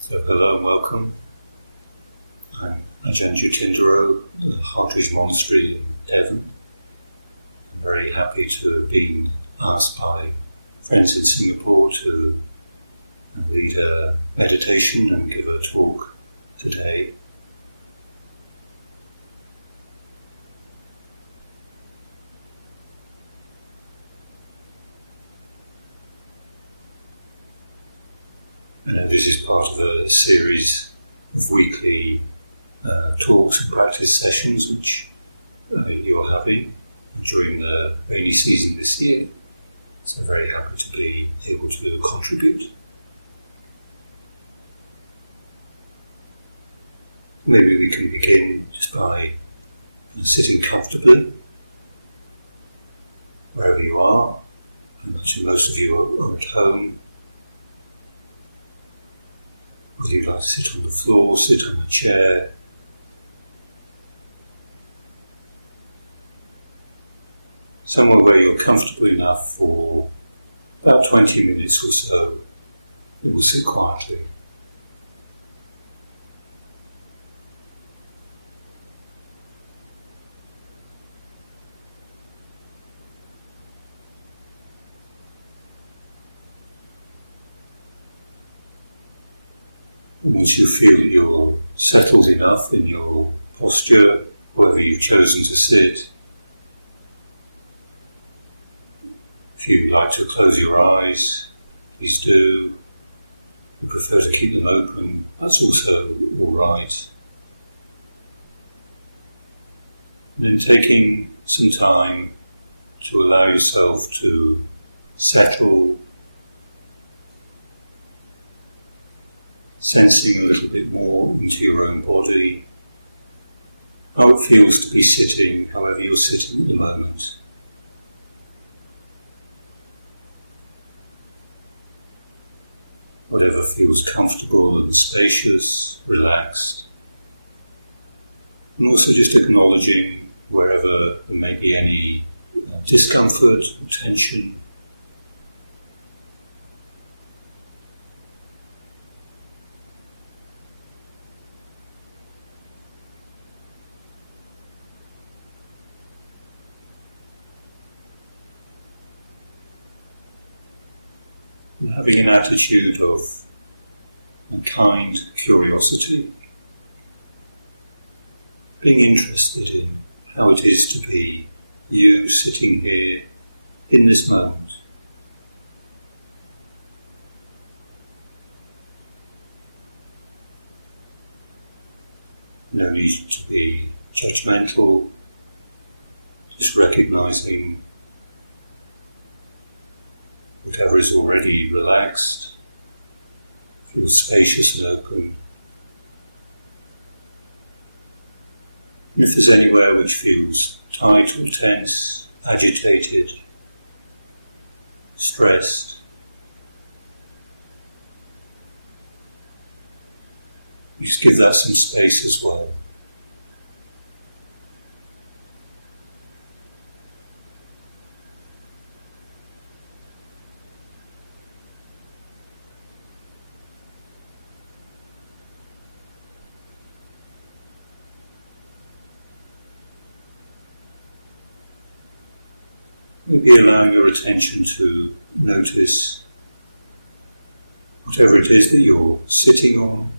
So hello and welcome. I'm Ajahn Jutindharo, the Hartridge Monastery in Devon. I'm very happy to have been asked by friends in Singapore to lead a meditation and give a talk today. I know this is part of a series of weekly talks and practice sessions which you're having during the rainy season this year. So I'm very happy to be able to contribute. Maybe we can begin just by sitting comfortably wherever you are. I imagine most of you are at home. Whether you'd like to sit on the floor, sit on a chair. Somewhere where you're comfortable enough for about 20 minutes or so, it will sit quietly. And once you feel that you're settled enough in your posture, wherever you've chosen to sit, if you like to close your eyes, please do. If you prefer to keep them open, that's also all right. And then taking some time to allow yourself to settle, sensing a little bit more into your own body, how it feels to be sitting, however you're sitting at the moment. Whatever feels comfortable and spacious, relaxed. And also just acknowledging wherever there may be any discomfort or tension. And having an attitude of a kind curiosity, being interested in how it is to be you sitting here in this moment. No need to be judgmental, just recognizing whatever is already relaxed, feels spacious and open. And if there's anywhere which feels tight or tense, agitated, stressed, you just give that some space as well. Maybe allowing your attention to notice whatever it is that you're sitting on,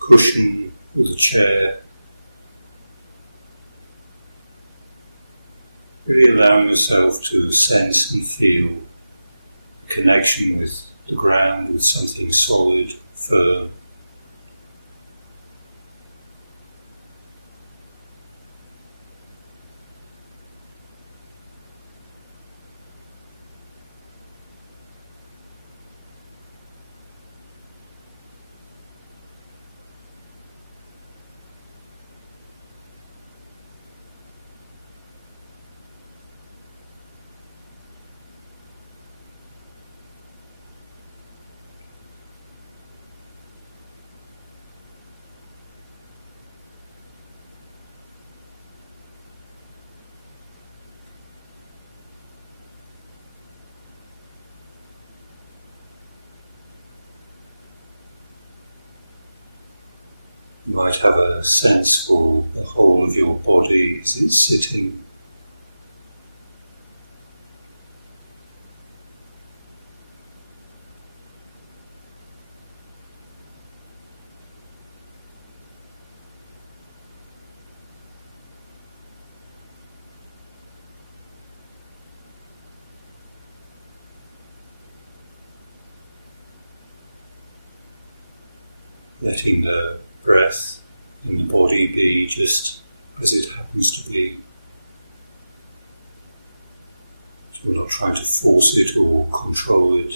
cushion or the chair. Really allowing yourself to sense and feel a connection with the ground, with something solid, firm. You might have a sense for the whole of your body as it's sitting. Letting the breath in the body be just as it happens to be. So we're not trying to force it or control it.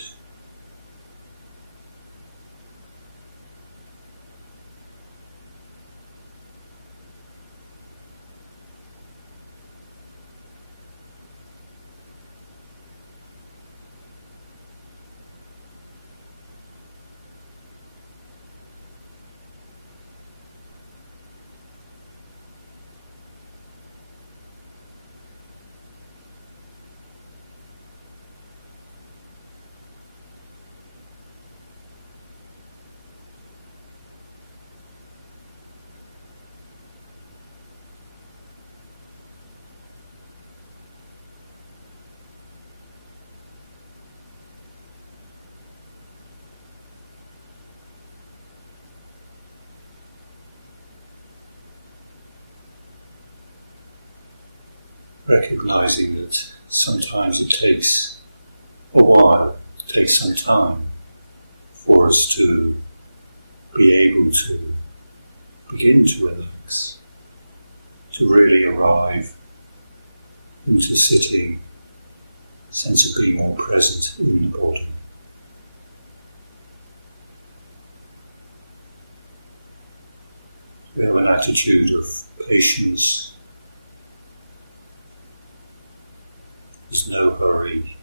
Recognizing that sometimes it takes a while, it takes some time for us to be able to begin to relax, to really arrive into sitting, sense of being more present in the body. We have an attitude of patience. There's no hurry.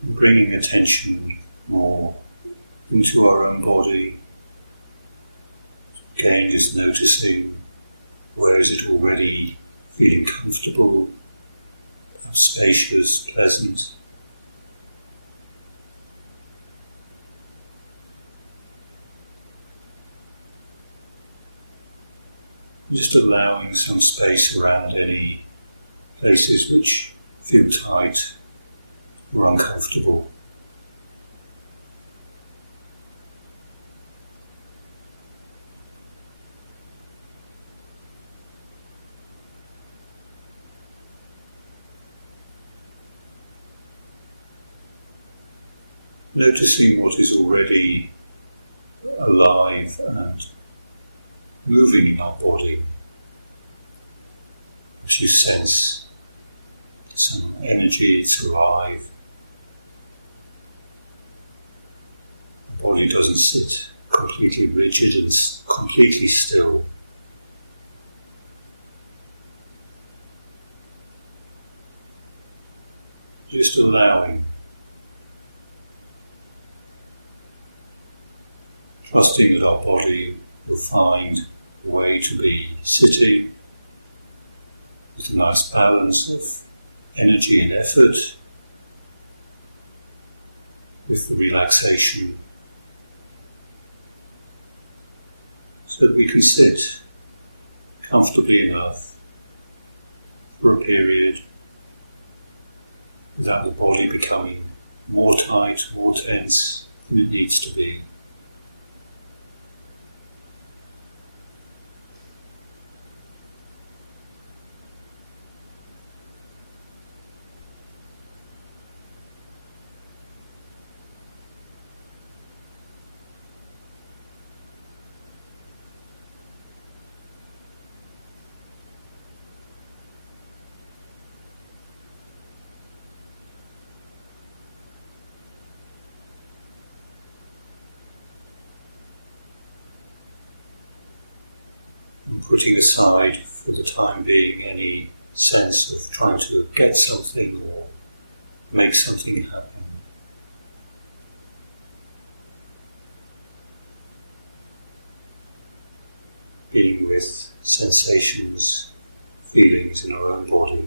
Bringing attention more into our own body. Again, just noticing where is it already feeling comfortable, spacious, pleasant. Just allowing some space around any places which feel tight or uncomfortable. Noticing what is already alive and moving in our body. As you sense some energy, it's alive. The body doesn't sit completely rigid and completely still. Just allowing, trusting that our body will find a way to be sitting with a nice balance of energy and effort, with the relaxation, so that we can sit comfortably enough for a period without the body becoming more tight, more tense than it needs to be. and putting aside for the time being any sense of trying to get something or make something happen. Being with sensations, feelings in our own body.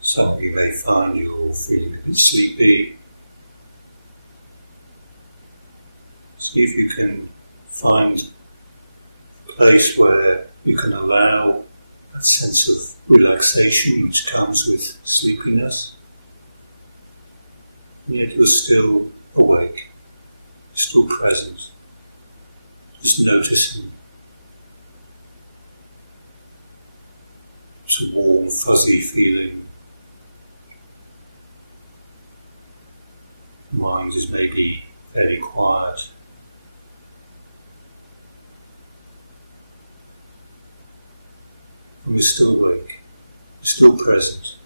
Some of you may find you're feeling a bit sleepy. See if you can find a place where you can allow that sense of relaxation which comes with sleepiness, and yet you're still awake, still present, just noticing. It's a warm, fuzzy feeling. Mind is maybe fairly quiet. And we're still awake, we're still present.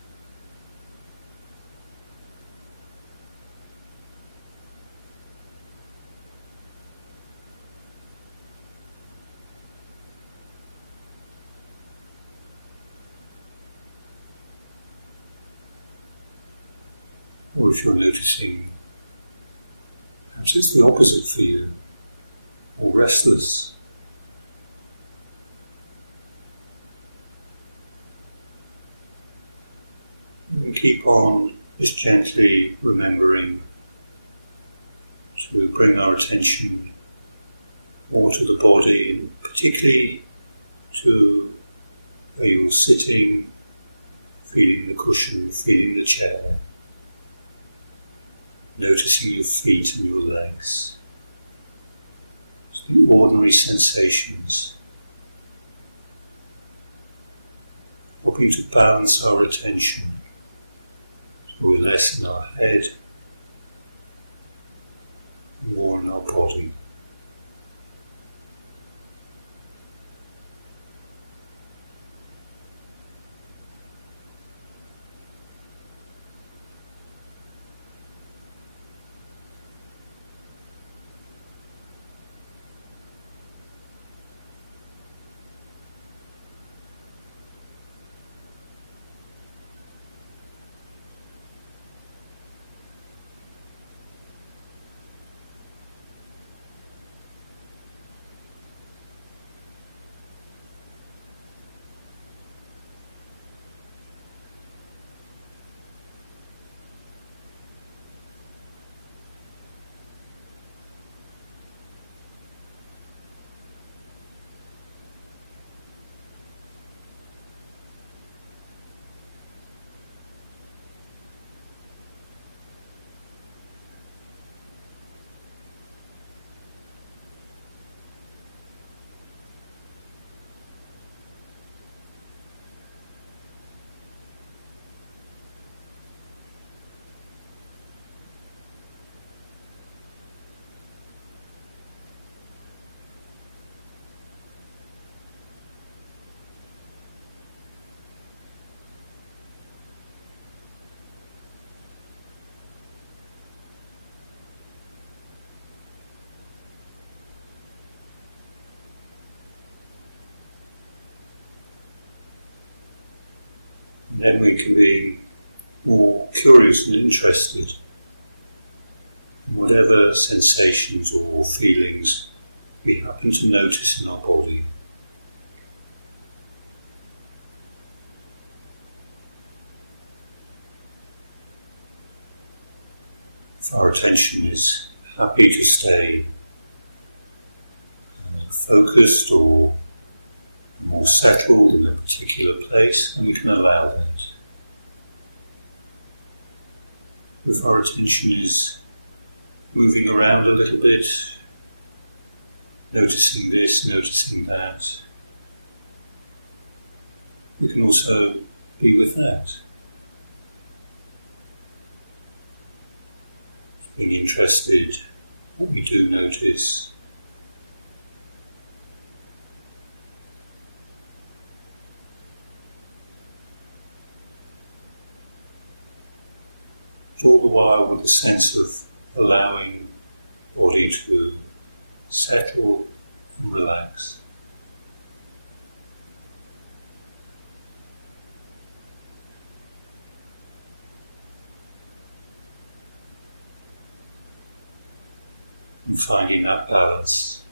Or if you're noticing, perhaps it's the opposite for you, or restless. And keep on just gently remembering to bring our attention more to the body, and particularly to where you're sitting, feeling the cushion, feeling the chair. Noticing your feet and your legs. Just the ordinary sensations. Helping to balance our attention so we're less in our head and more in our body. And then we can be more curious and interested in whatever sensations or feelings we happen to notice in our body. If our attention is happy to stay focused or more settled in a particular place, and we can allow that. if our attention is moving around a little bit, noticing this, noticing that, we can also be with that. Being interested, what we do notice. All the while with a sense of allowing body to settle and relax. And finding that balance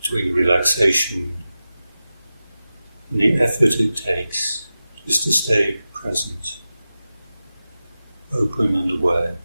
between relaxation and the effort it takes just to stay present, open and aware.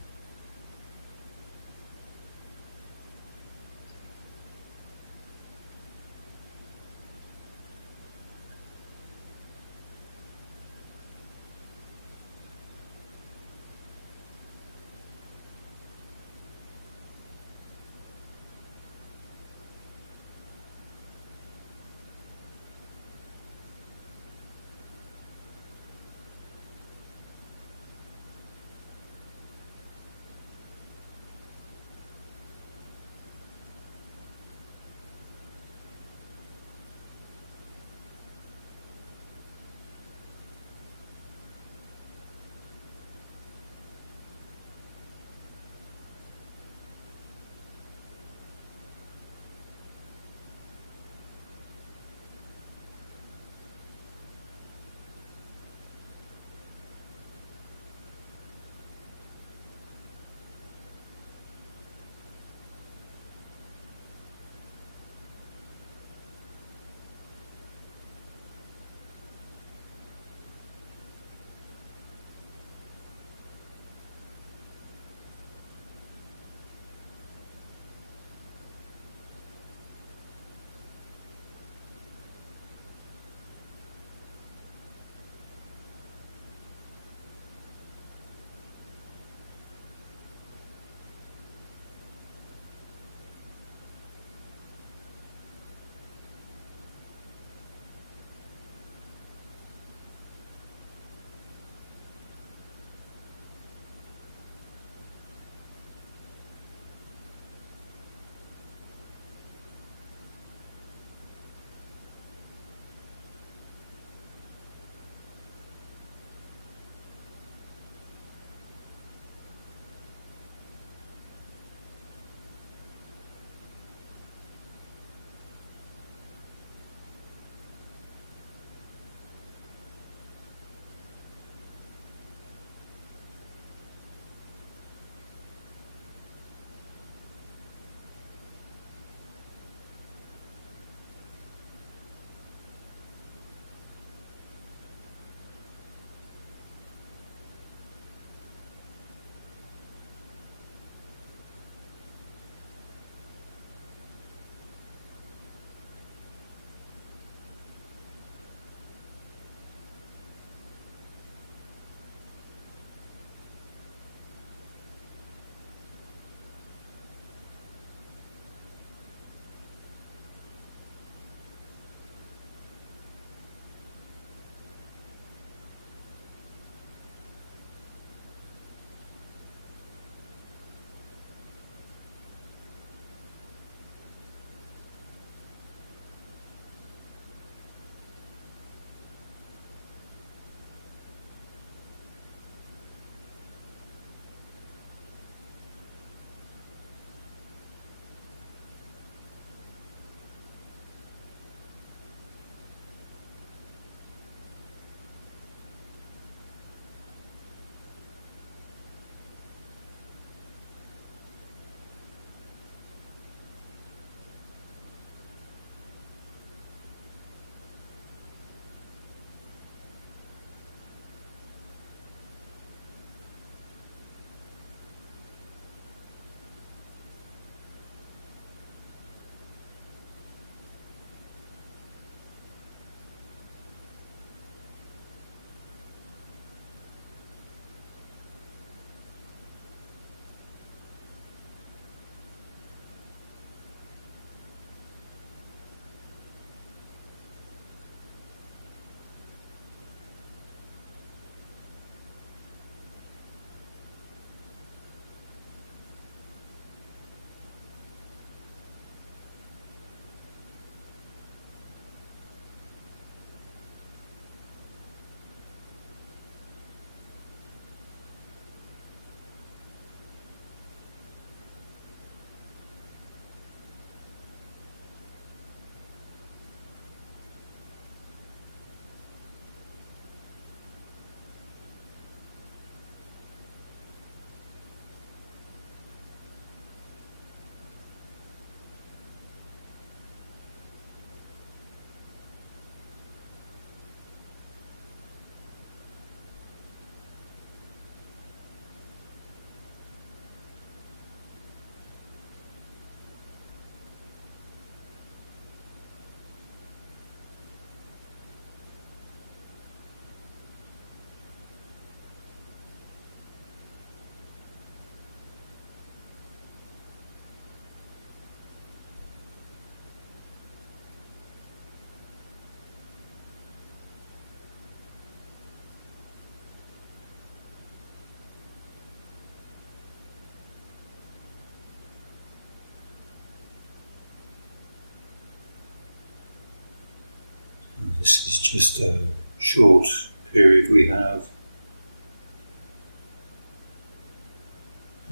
This is just a short period we have.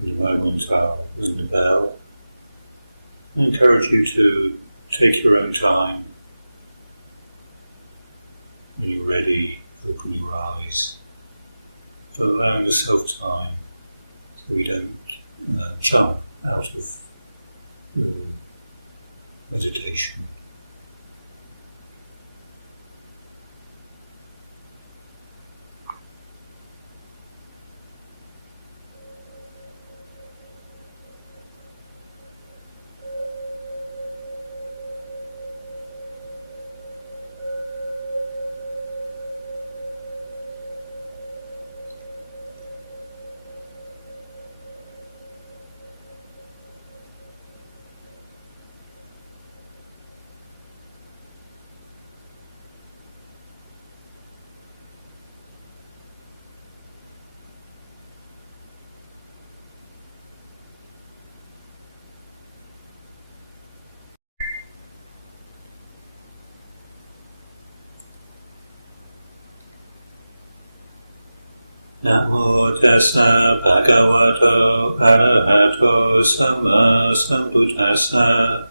In a moment I'll ring the bell. I encourage you to take your own time. When you're ready, open your eyes. But allowing yourself time so we don't jump out of meditation. Namo tassa bhagavato arahato samma sambuddhassa.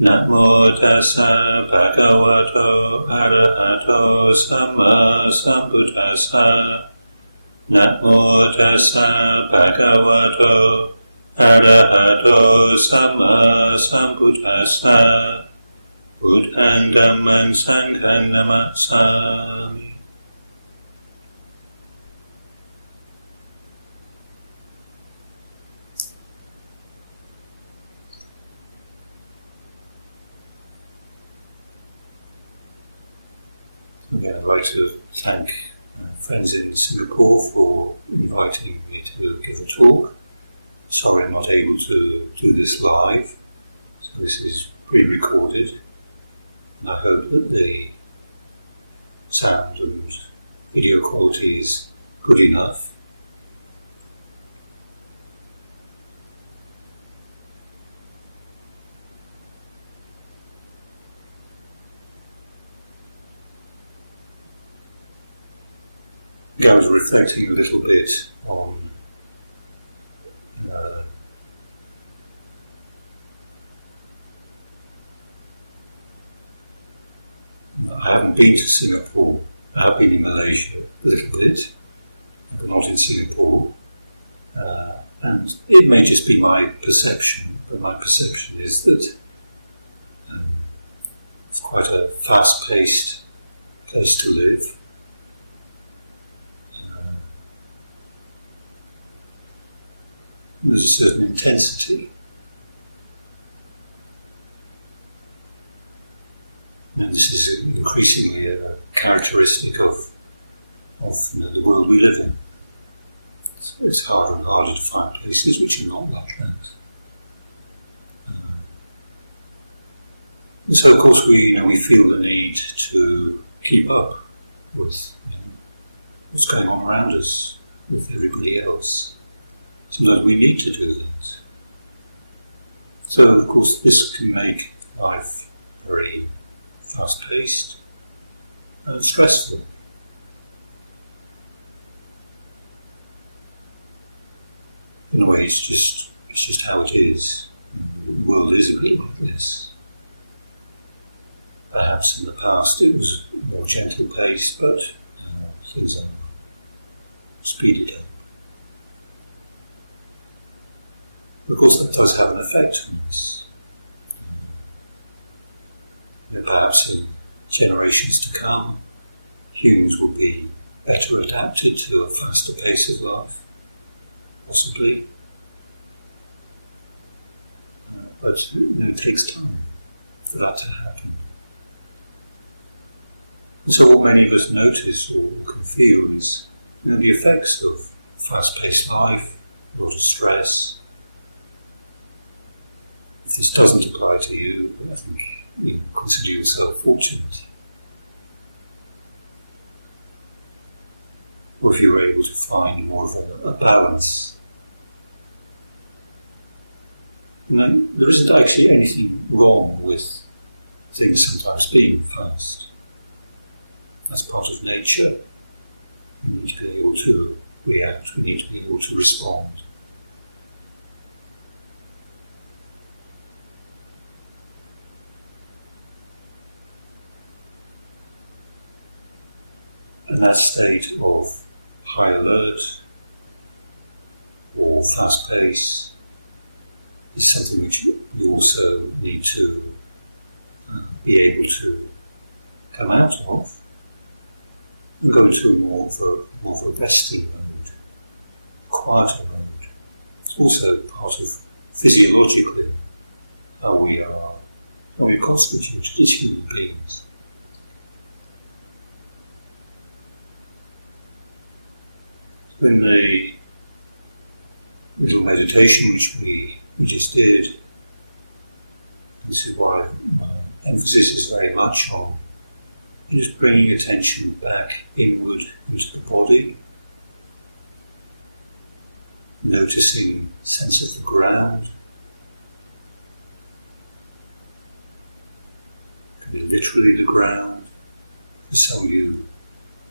Namo tassa bhagavato arahato samma sambuddhassa. Namo tassa bhagavato arahato samma sambuddhassa. Buddhaṃ Dhammam Sangham Namasami. Again, I'd like to thank friends in Singapore for inviting me to give a talk. Sorry I'm not able to do this live, so this is pre-recorded, and I hope that the sound and video quality is good enough. I was reflecting a little bit on I haven't been to Singapore. I have been in Malaysia a little bit, but not in Singapore. And it may just be my perception, but my perception is that it's quite a fast-paced place to live. There's a certain intensity. And this is increasingly a characteristic of the world we live in. So it's harder and harder to find places which are not like that. And so, of course, we feel the need to keep up with what's going on around us, with everybody else. Sometimes we need to do that. So, of course, this can make life very fast-paced and stressful. In a way, it's just how it is. The world is a bit like this. Perhaps in the past it was a more gentle pace, but now things are speeded up. Of course, that does have an effect on us. Perhaps in generations to come, humans will be better adapted to a faster pace of life, possibly. But it takes time for that to happen. And so what many of us notice or can feel is the effects of fast-paced life, a lot of stress. If this doesn't apply to you, I think you consider yourself fortunate. Or if you're able to find more of a balance. There isn't actually anything wrong with things sometimes being fast. as part of nature. We need to be able to react, we need to be able to respond. And that state of high alert or fast pace is something which we also need to be able to come out of and go into more of a resting mode, quieter mode. It's also part of physiologically how we are constituted as human beings. In the little meditation which we just did, this is why my emphasis is very much on just bringing attention back inward into the body, noticing sense of the ground. It can be literally the ground. For some of you,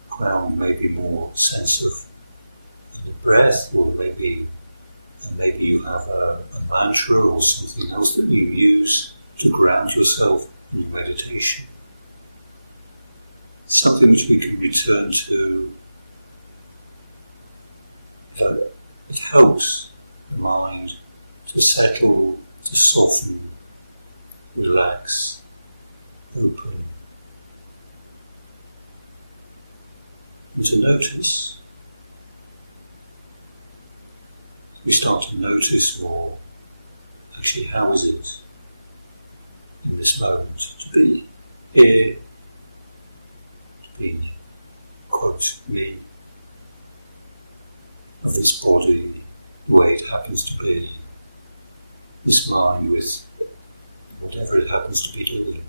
ground may be more sense of the breath, or maybe you have a mantra or something else that you use to ground yourself in your meditation. Something which we can return to. It helps the mind to settle, to soften, relax, open, and to notice. We start to notice more, actually, how is it in this moment to be here, to be, quote, me, of this body, the way it happens to be, this mind with whatever it happens to be doing.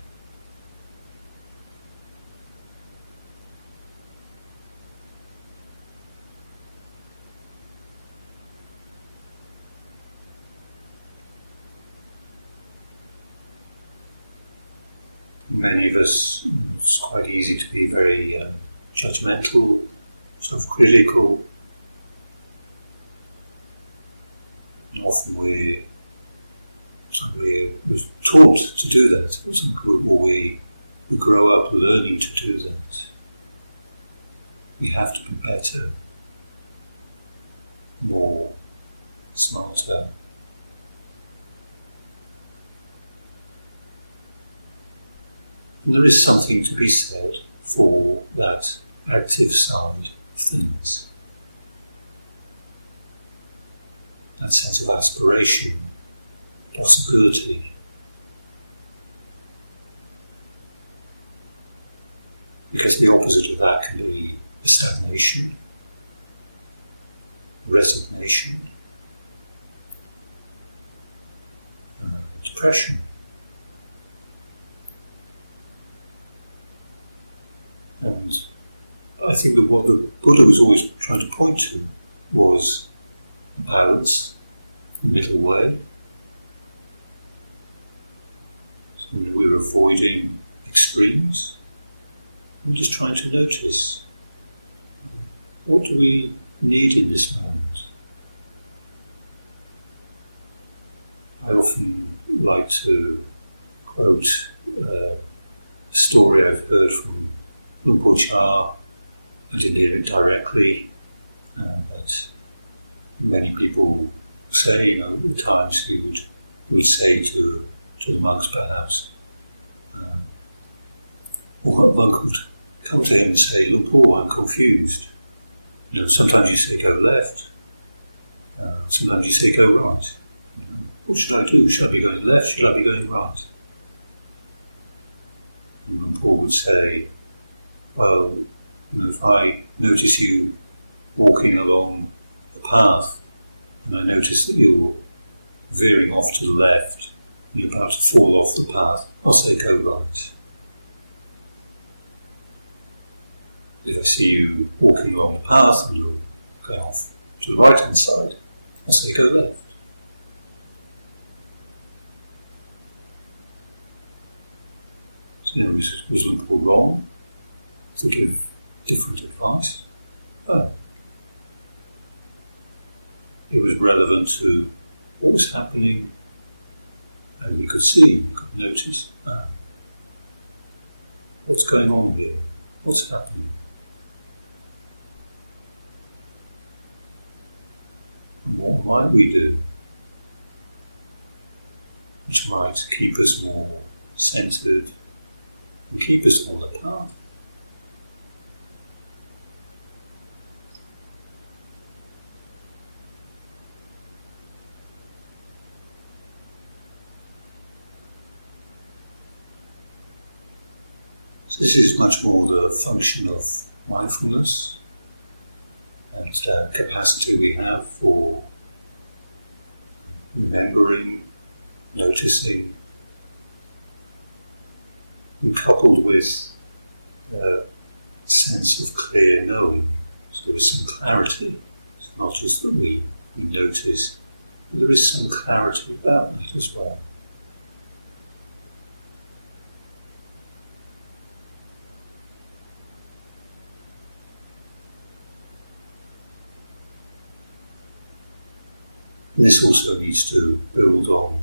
Many of us, it's quite easy to be very judgmental, self-critical, and often we're taught to do that, or we grow up learning to do that. We have to be better, more, smarter. And there is something to be said for that active side of things. That sense of aspiration, possibility. Because the opposite of that can be a stagnation, resignation, depression. And I think that what the Buddha was always trying to point to was a balance, the middle way. So we're avoiding extremes. We're just trying to notice, what do we need in this moment? I often like to quote a story I've heard from Rinpoche. I didn't hear it directly, but many people say, at times he would say to the monks perhaps, or a monk would come to him and say, "Lumpo, I'm confused. Sometimes you say go left, sometimes you say go right. What should I do? Should I be going left? Should I be going right?" And Lumpo would say, "Well, if I notice you walking along the path, and I notice that you're veering off to the left, and you're about to fall off the path, I'll say go right. If I see you walking along the path and you're going off to the right hand side, I'll say go left." So, was Lumpo wrong? to give different advice. Oh. It was relevant to what was happening, and you could see, you could notice, what's going on here? What's happening? And what might we do which might keep us more centered and keep us on the path? So this is much more the function of mindfulness and capacity we have for remembering, noticing, and coupled with a sense of clear knowing. So there is some clarity. It's not just that we notice, but there is some clarity about that as well. This also needs to build on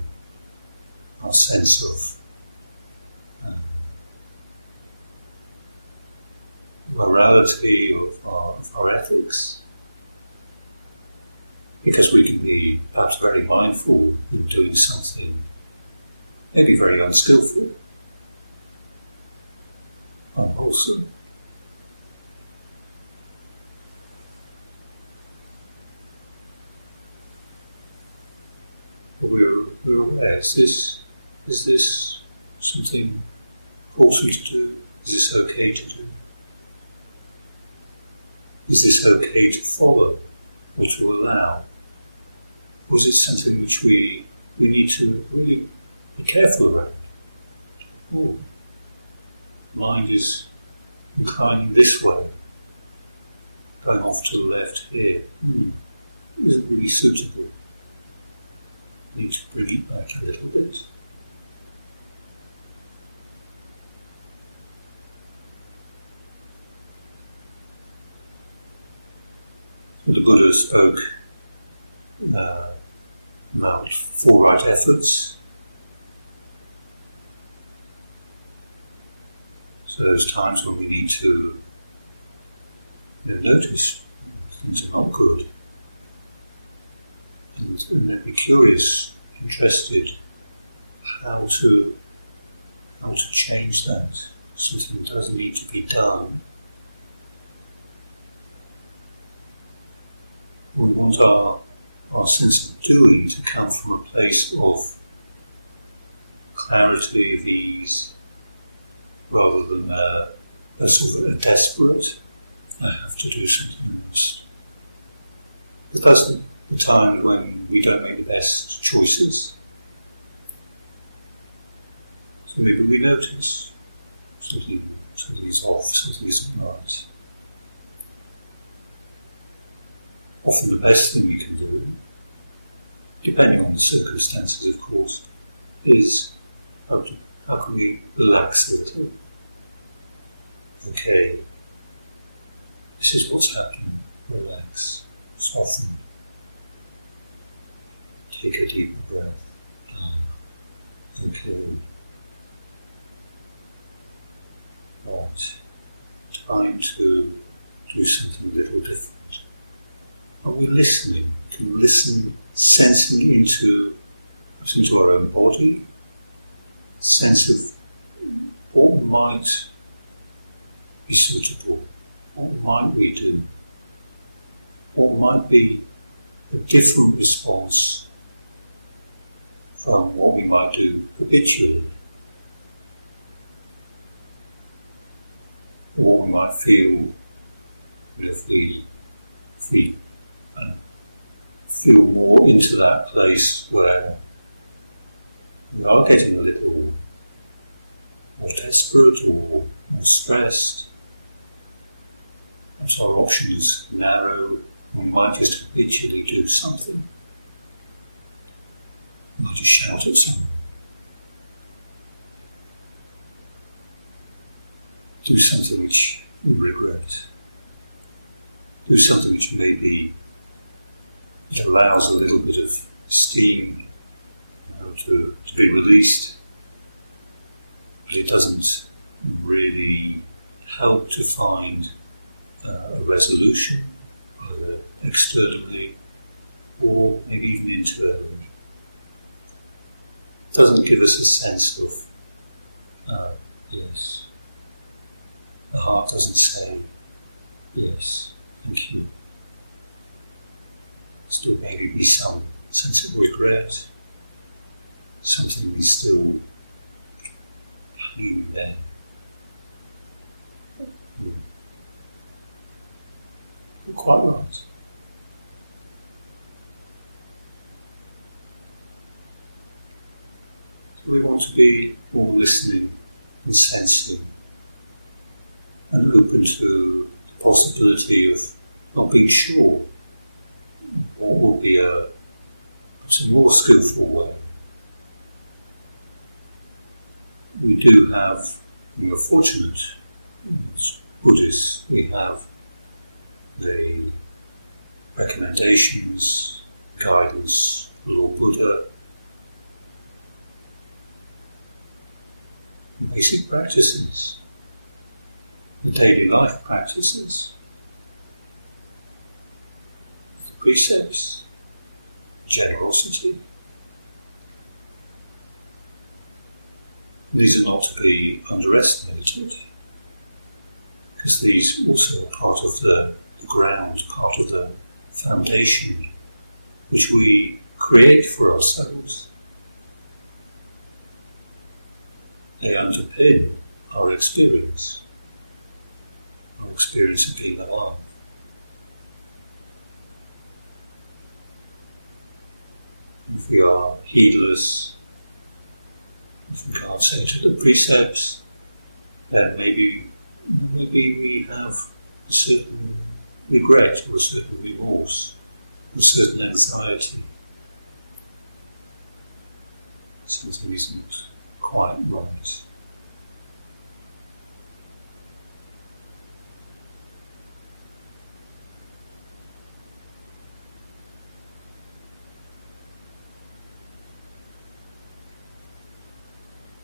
our sense of morality, of our ethics, because we can be perhaps very mindful in doing something, maybe very unskillful, unwholesome. But we're aware, is this something wholesome to do? Is this okay to do? Is this okay to follow or to allow? Or is it something which we need to really be careful around? Oh, mind is inclining this way, going off to the left here. Isn't really suitable. Need to bring it back a little bit. The Buddha spoke about four right efforts. So those times when we need to notice things are not good. And then be curious, interested, how to change that. Something does need to be done. We want our sense of doing to come from a place of clarity, of ease, rather than a sort of a desperate, I have to do something else. Because that's the times when we don't make the best choices. So maybe we notice something is off, something isn't right. Often the best thing we can do, depending on the circumstances of course, is how can we relax a little? Okay, this is what's happening, relax, soften. Take a deeper breath. Okay. Right. Time to do something a little different. And we're listening. We can listen, sensing into our own body, sense of what might be suitable, what might we do, what might be a different response from what we might do habitually, or what we might feel if we feel more into that place where we are getting a little more desperate or more stressed. And so our options narrow, we might just habitually do something. We might just shout at someone. Do something which we regret. Do something which maybe it allows a little bit of steam, to be released, but it doesn't really help to find a resolution, either externally or maybe even internally. It doesn't give us a sense of yes. The heart doesn't say yes, thank you. Still maybe be some sense of regret. Something is still hanging there. You're quite right. So we want to be more listening and sensing and open to the possibility of not being sure what would be a more skillful way. We do have, we are fortunate, as Buddhists, we have the recommendations, guidance, Lord Buddha, basic practices, the daily life practices, the precepts, generosity. These are not to be underestimated, because these also are part of the ground, part of the foundation which we create for ourselves. They underpin our experience of being alive. If we are heedless, if we can't say to the precepts, then maybe we have a certain regret or a certain remorse, a certain anxiety. Something isn't quite right.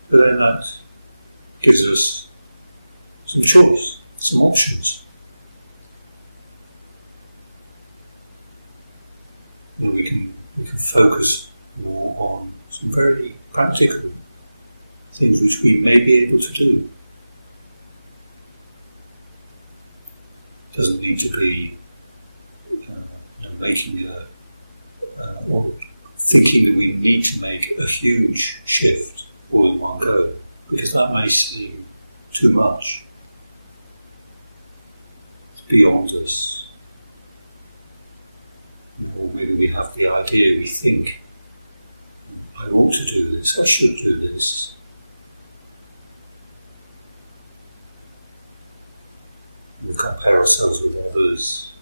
But then that gives us some choice, some options. We can focus more on some very practical things which we may be able to do. It doesn't need to be making or thinking that we need to make a huge shift all in one go, because that may seem too much. It's beyond us. Or maybe we have the idea, we think, I ought to do this, I should do this. We compare ourselves with others.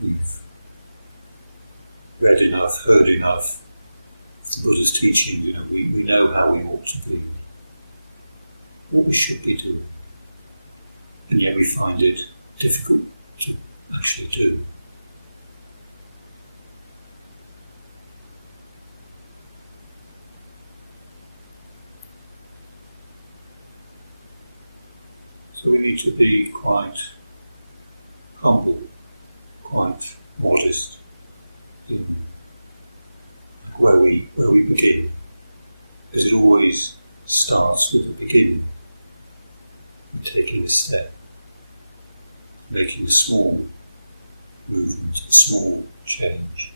We've read enough, heard enough of the Buddha's teaching, we know how we ought to be, what we should be doing, and yet we find it difficult to actually do. So we need to be quite humble, quite modest in where we begin, because it always starts with the beginning, with taking a step, making a small movement, a small change.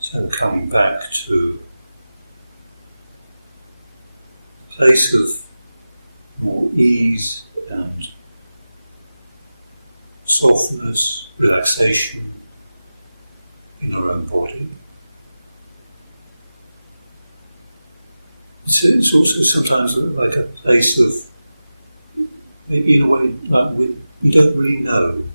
So coming back to a place of more ease and softness, relaxation in our own body. It's also sometimes like a place of, maybe in a way, like we don't really know.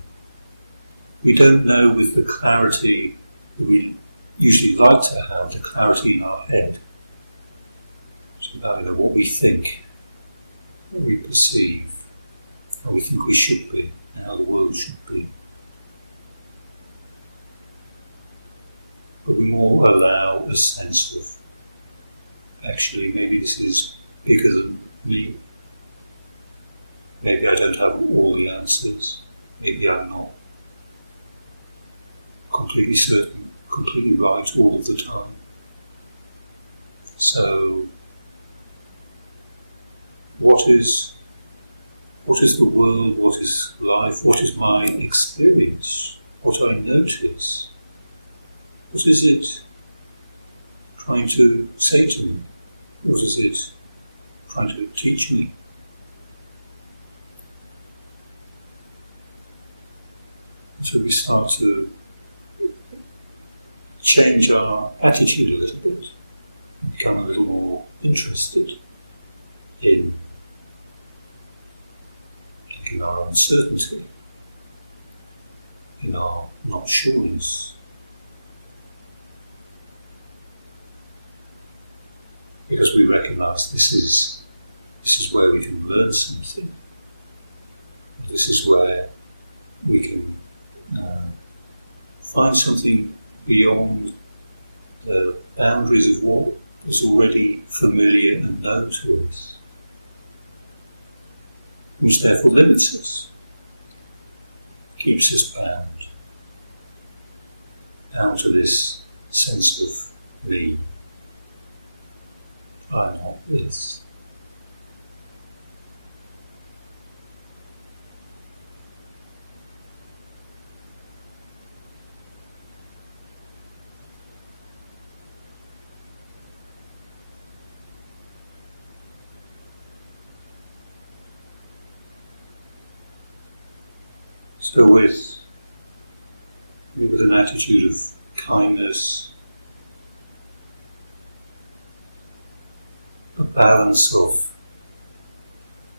We don't know with the clarity that we usually like to have, the clarity in our head. It's about what we think, what we perceive, how we think we should be, and how the world should be. But we more allow a sense of, actually, maybe this is bigger than me. Maybe I don't have all the answers. Maybe I'm not completely certain, completely right all of the time. So, what is the world? What is life? What is my experience? What I notice? What is it trying to say to me? What is it trying to teach me? And so we start to change our attitude a little bit, and become a little more interested in our uncertainty, in our not sureness. Because we recognise this is where we can learn something. This is where we can find something beyond the boundaries of what is already familiar and known to us, which therefore limits us, keeps us bound to this sense of me. I'm not this. So with an attitude of kindness, a balance of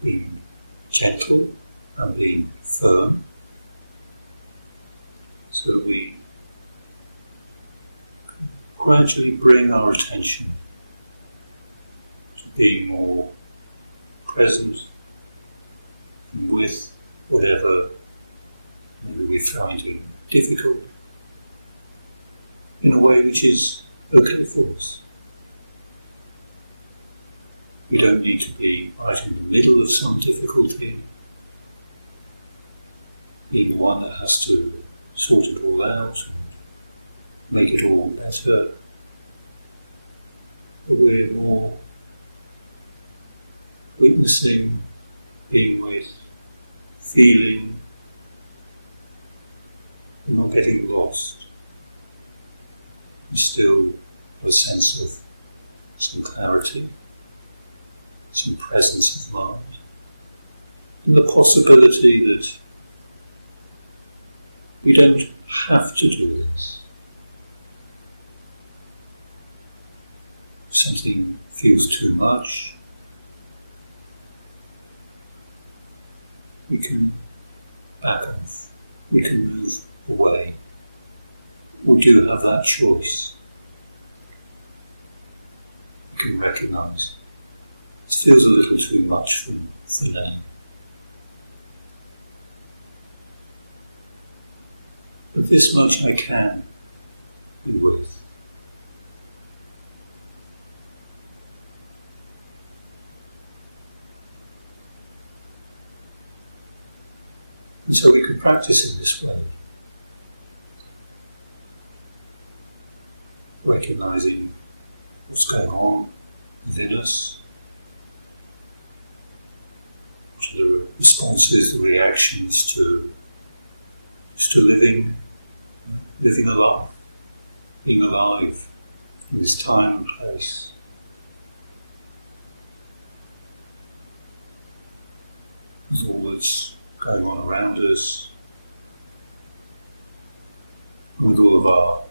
being gentle and being firm, so we gradually bring our attention to being more present and with whatever maybe we're finding difficult, in a way which is okay for us. We don't need to be right in the middle of some difficulty, being the one that has to sort it all out and make it all better. But we're more witnessing, being with, feeling, and not getting lost. And still have a sense of some clarity, some presence of mind, and the possibility that we don't have to do this. If something feels too much, we can back off, we can move away. We do have that choice. We can recognise it feels a little too much for now. But this much I can be with. And so we can practice in this way, recognising what's going on within us, what are the responses, the reactions to living a life, being alive in this time and place. With all that's going on around us, and with all of our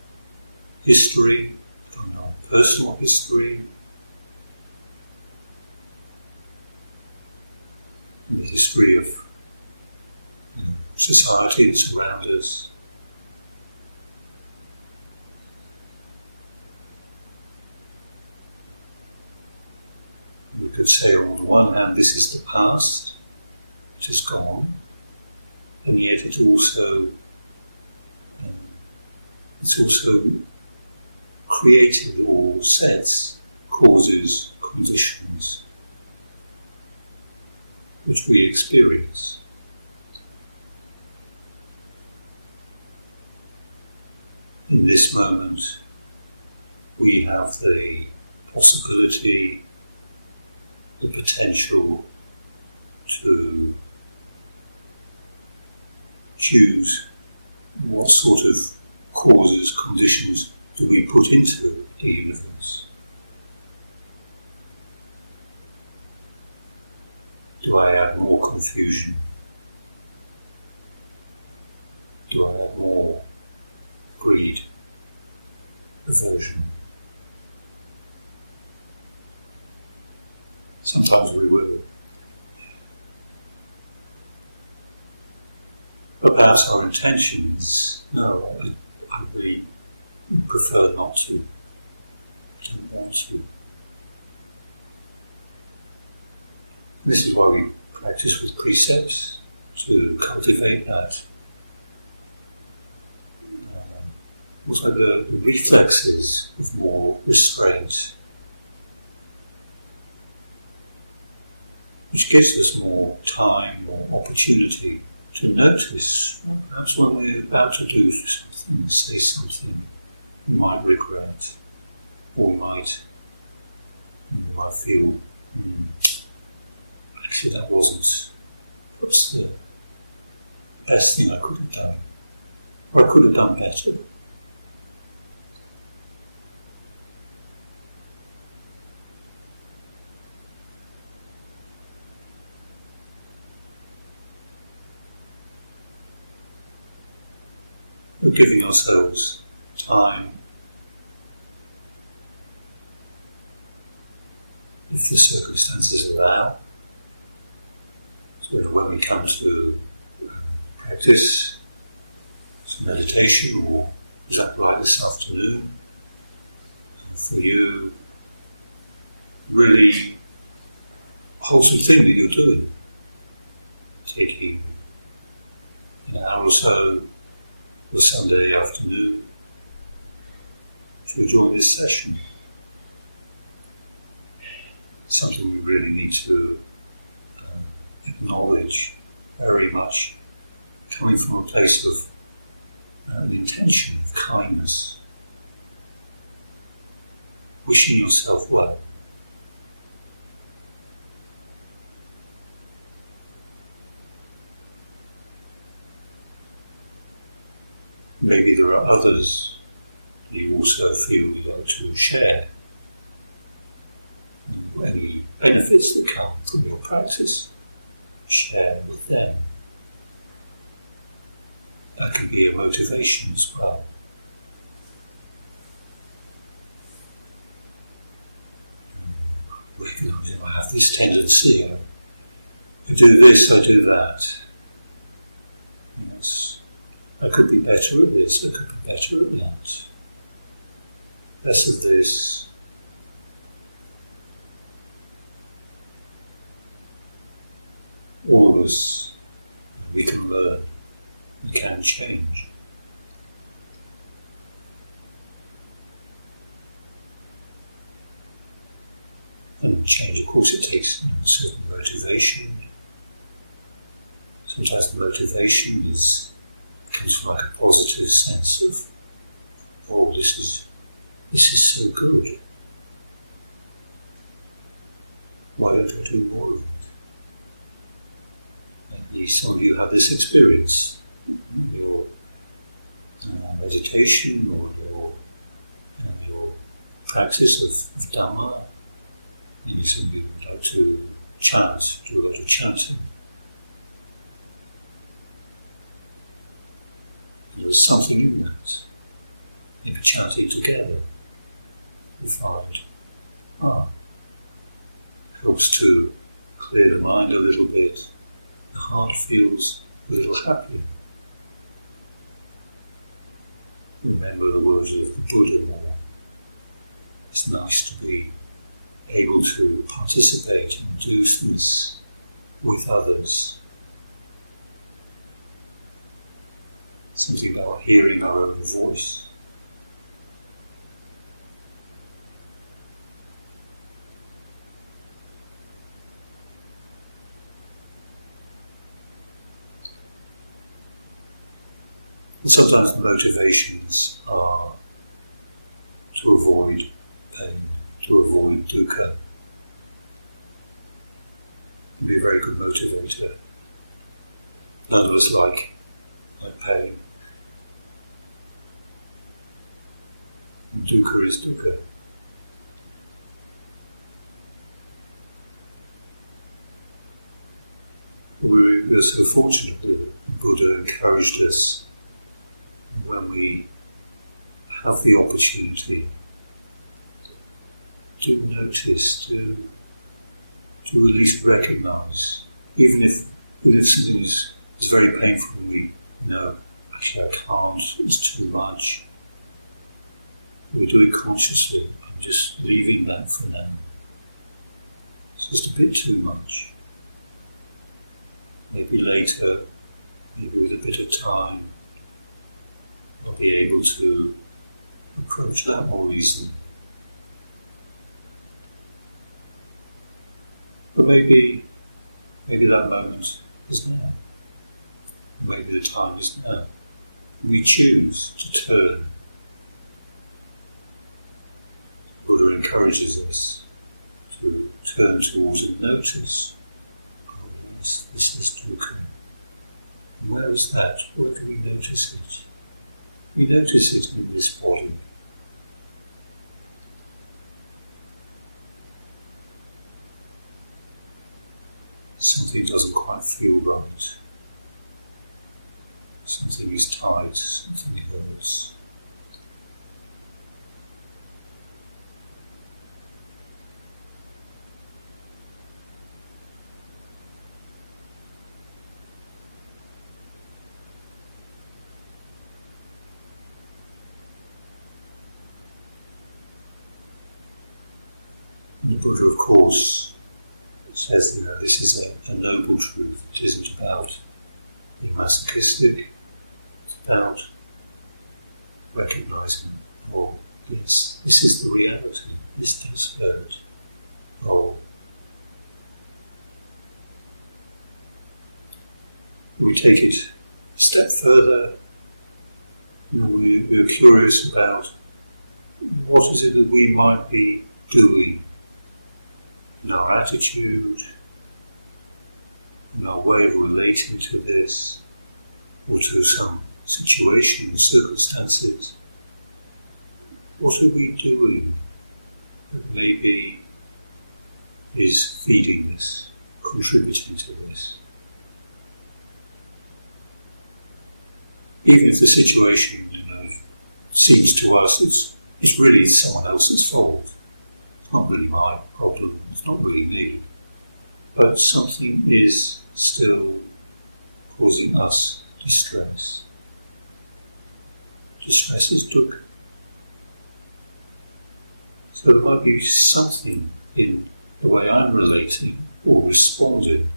history, our personal history, and the history of society that's around us. We could say, on the one hand, this is the past, which is gone, and yet it's also created or sets causes, conditions, which we experience. In this moment, we have the possibility, the potential to choose what sort of causes, conditions do we put into the universe. Do I add more confusion? Do I add more greed, aversion? Sometimes we will. But perhaps our intention is, no, I really prefer not to, don't want to. And this is why we practice with precepts, to cultivate that. Also the reflexes of more restraint, which gives us more time, more opportunity to notice, perhaps when we're about to do something, say something we might regret, or we might feel, actually that wasn't perhaps the best thing I could have done, or I could have done better. We're giving ourselves time, if the circumstances allow. So when we come to practice some meditation, or is that right this afternoon, for you, really wholesome thing that you're doing, taking an hour or so or Sunday afternoon to join this session. Something we really need to acknowledge, very much coming from a place of an intention of kindness, wishing yourself well. Maybe there are others you also feel you like to share. Any benefits that come from your practice, share with them. That can be a motivation as well. Recognizing I have this tendency, I do this, I do that. Yes. I could be better at this, I could be better at that. Less of this. All of us, we can learn, we can change. And change, of course, it takes a certain motivation. Sometimes the motivation comes from like a positive sense of, oh, this is so good. Why don't I do more of it? Maybe some of you had this experience in your meditation or your practice of Dhamma. Maybe some of you would like to chant, do a lot of chanting. And there is something in that. Maybe chanting together, you find, helps to clear the mind a little bit. The heart feels a little happier. Remember the words of the Buddha more. It's nice to be able to participate and do this with others. Something about hearing our own voice. And sometimes the motivations are to avoid pain, to avoid dukkha. It can be a very good motivator. None of us like pain. And dukkha is dukkha. We are so fortunate that the Buddha encouraged us when we have the opportunity to notice, to at least recognise, even if something is very painful and we know, actually I can't, it's too much. We do it consciously. I'm just leaving that for now. It's just a bit too much. Maybe later, maybe with a bit of time, I'll be able to approach that more easily. But maybe that moment is now. Maybe the time is now. We choose to turn. Buddha encourages us to turn towards and notice. Oh yes, this is dukkha. And where is that? Where do we notice it? We notice it in this body. Something doesn't quite feel right. Something is tight, something hurts. And the Buddha, of course, says that this is a noble truth. It isn't about being masochistic. It's about recognising, oh yes, this is the reality. This does hurt. Oh. We take it a step further. We're curious about what is it that we might be doing in our attitude, in our way of relating to this, or to some situation or circumstances. What are we doing that maybe is feeding this, contributing to this? Even if the situation, seems to us it's really someone else's fault. It's not really my problem, it's not really me. But something is still causing us distress. Distress is dukkha. So there might be something in the way I'm relating or responding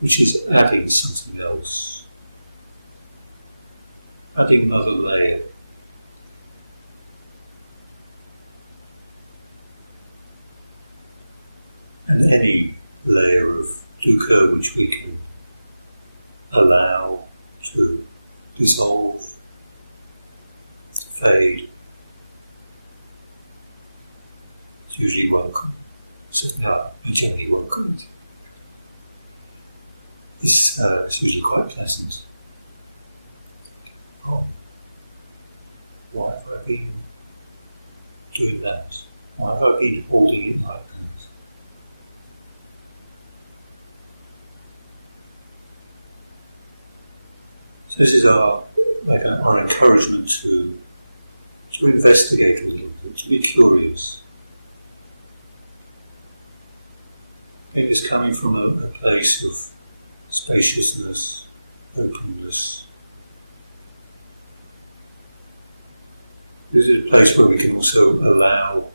which is adding something else, adding another layer. And any layer of dukkha which we can allow to dissolve, to fade, is usually welcome. Certainly I generally welcome it. It's usually quite pleasant. Oh, why have I been doing that? Why have I been holding it like that? So this is our encouragement to investigate a little bit, to be curious. Again, it's coming from a place of spaciousness, openness. This is a place where we can also allow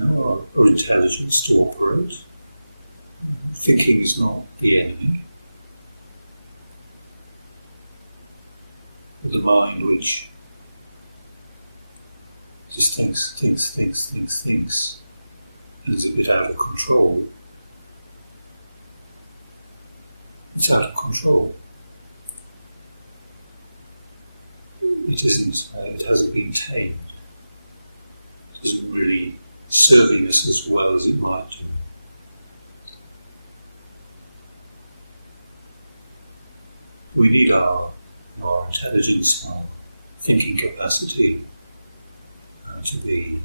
our intelligence to operate. Thinking is not the enemy. But the mind which just thinks, and is a bit out of control, it's out of control. It hasn't been tamed. It isn't really serving us as well as it might do. We need our intelligence, our thinking capacity to be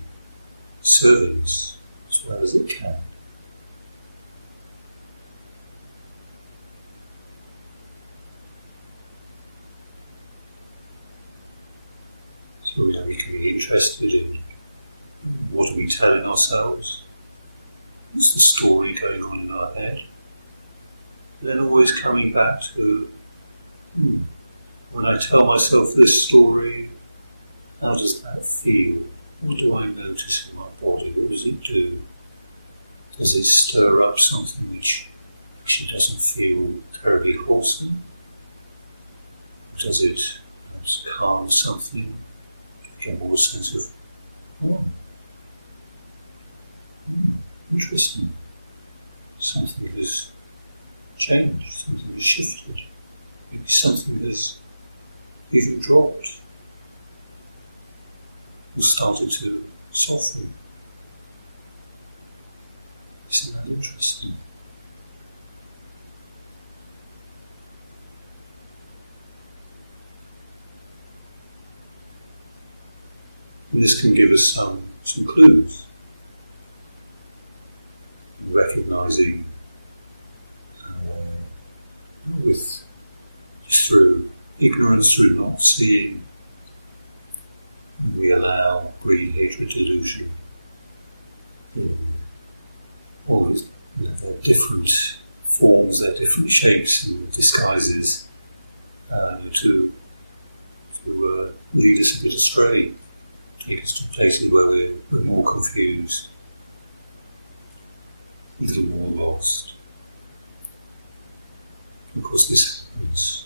serving us as well as it can. So we can be interested in what are we telling ourselves, what's the story going on in our head, and then always coming back to when I tell myself this story, how does that feel? What do I notice in my body? What does it do? Does it stir up something which actually doesn't feel terribly wholesome? Or does it perhaps calm something? Get more sense of, interesting. Something has changed, something has shifted. Maybe something has even dropped or started to soften. Isn't that interesting? And this can give us some clues. Recognizing with just through ignorance, through not seeing, we allow greed, hatred, delusion in all these, their different forms, their different shapes and disguises to lead us a bit astray, take us to places where we're more confused, a little more lost. Of course, this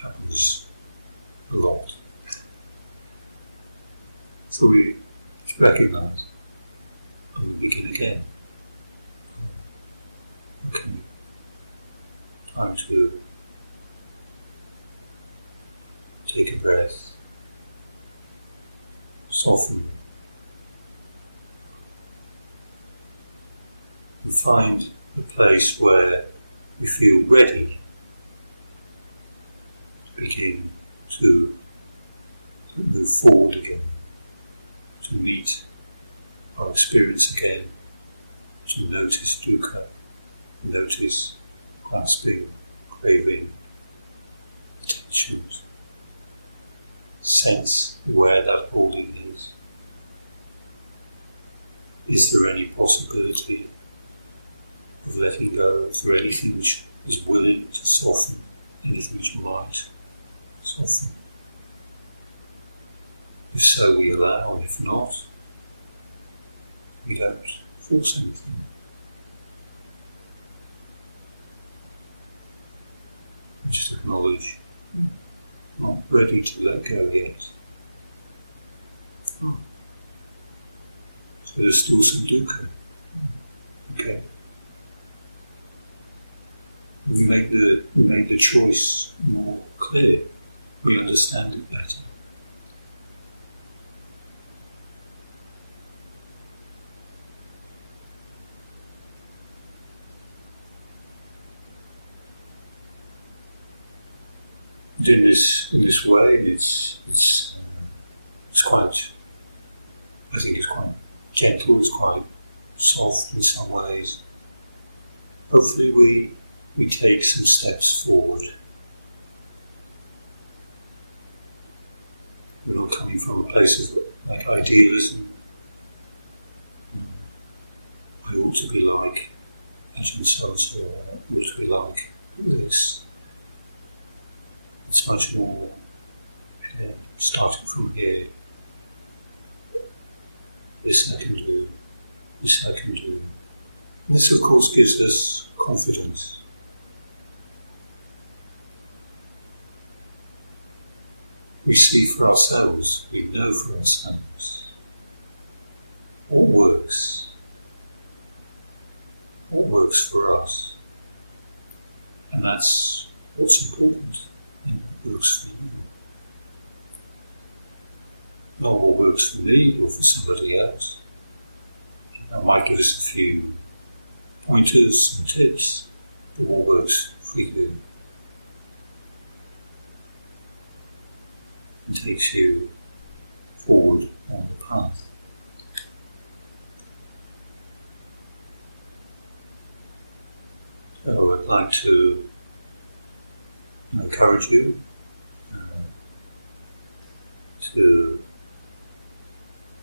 happens a lot. So we just recognize and we begin again. Okay, time to take a breath, soften, and find a place where you feel ready to begin to move forward again, to meet our experience again, to notice dukkha, notice grasping, craving, attachment, sense where that holding is. Is there any possibility of letting go? Is there anything which is willing to soften? Anything which might soften? If so, we allow, and if not, we don't force anything. We just acknowledge, not ready to let go yet. So there's still some dukkha. Okay. We make the choice more clear. We understand it better. But in this way, it's quite. I think it's quite gentle. It's quite soft in some ways. Hopefully, we take some steps forward. We're not coming from a place of like idealism. I you ought to be like Ajahn so-and-so, or you ought to be like this. It's much more, okay, starting from here, this I can do, this I can do. And this of course gives us confidence. We see for ourselves, we know for ourselves what works for us. And that's what's important, and what works for you. Not what works for me or for somebody else. That might give us a few pointers and tips, but what works for you and takes you forward on the path. So I'd like to encourage you to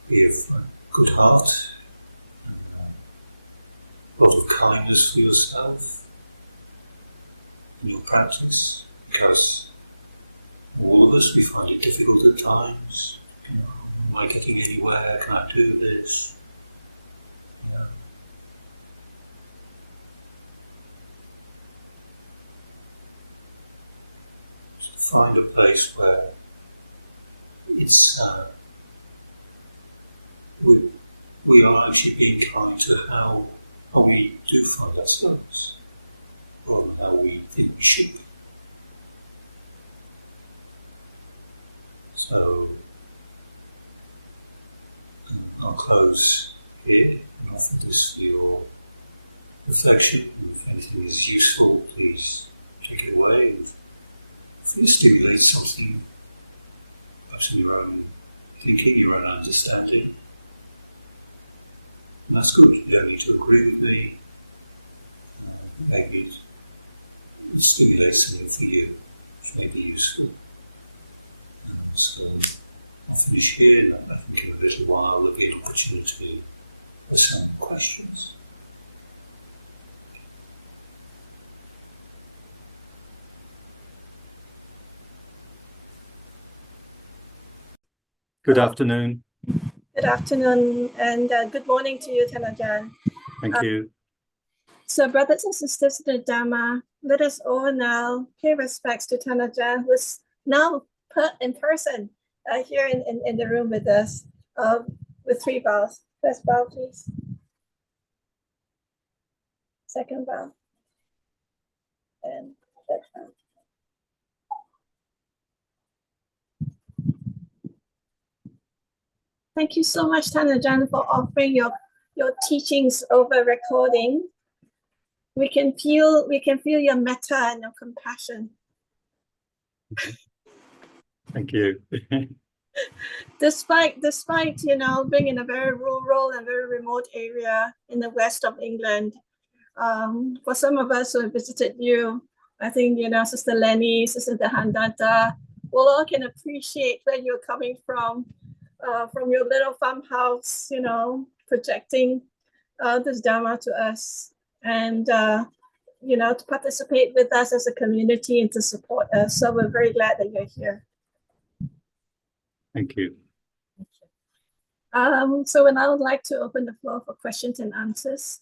be of good heart, a lot of kindness for yourself in your practice, because all of us, we find it difficult at times. Am I getting anywhere? Can I do this? Yeah. So find a place where it's we are actually being kind to how we do find ourselves, rather than how we think we should be. So I'll close here and offer this for your reflection. If anything is useful, please take it away. And if it stimulates something, perhaps in your own thinking, your own understanding, and that's good. You don't need to agree with me. Maybe it stimulates something for you, which may be useful. So I'll finish here, and I think in a little while there'll be an opportunity for some questions. Good afternoon. Good afternoon and good morning to you, Ajahn. Thank you. So, brothers and sisters of the Dhamma, let us all now pay respects to Ajahn, who is now in person here in the room with us, with 3 bows. First bow, please. Second bow. And third bow. Thank you so much, Ajahn, for offering your teachings over recording. We can feel your metta and your compassion. Thank you. Despite being in a very rural and very remote area in the west of England, for some of us who have visited you, I think Sister Lenny, Sister Dehandata, we all can appreciate where you're coming from your little farmhouse, projecting this Dhamma to us, and to participate with us as a community and to support us. So we're very glad that you're here. Thank you. So I would like to open the floor for questions and answers.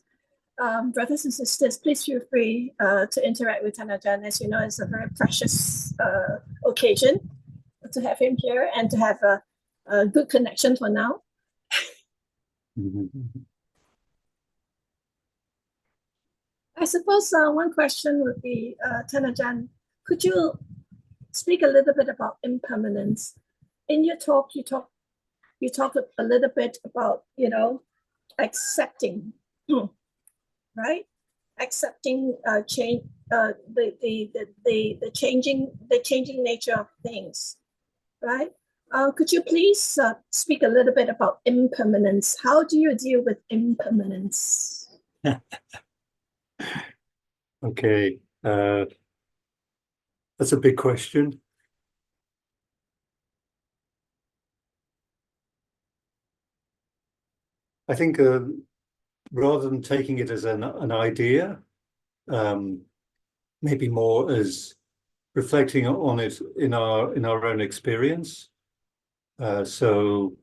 Brothers and sisters, please feel free to interact with Ajahn. As you know, it's a very precious occasion to have him here and to have a good connection for now. I suppose one question would be, Ajahn, could you speak a little bit about impermanence? In your talk, you talk a little bit about accepting, right? Accepting change, the changing nature of things, right? Could you please speak a little bit about impermanence? How do you deal with impermanence? Okay, that's a big question. I think rather than taking it as an idea, maybe more as reflecting on it in our own experience. So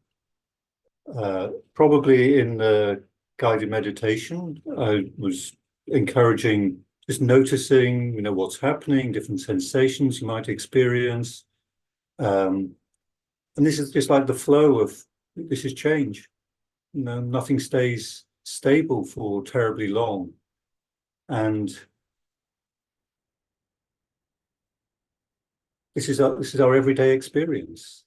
probably in the guided meditation, I was encouraging just noticing, what's happening, different sensations you might experience. And this is just like the flow of, this is change. Nothing stays stable for terribly long. And this is our everyday experience.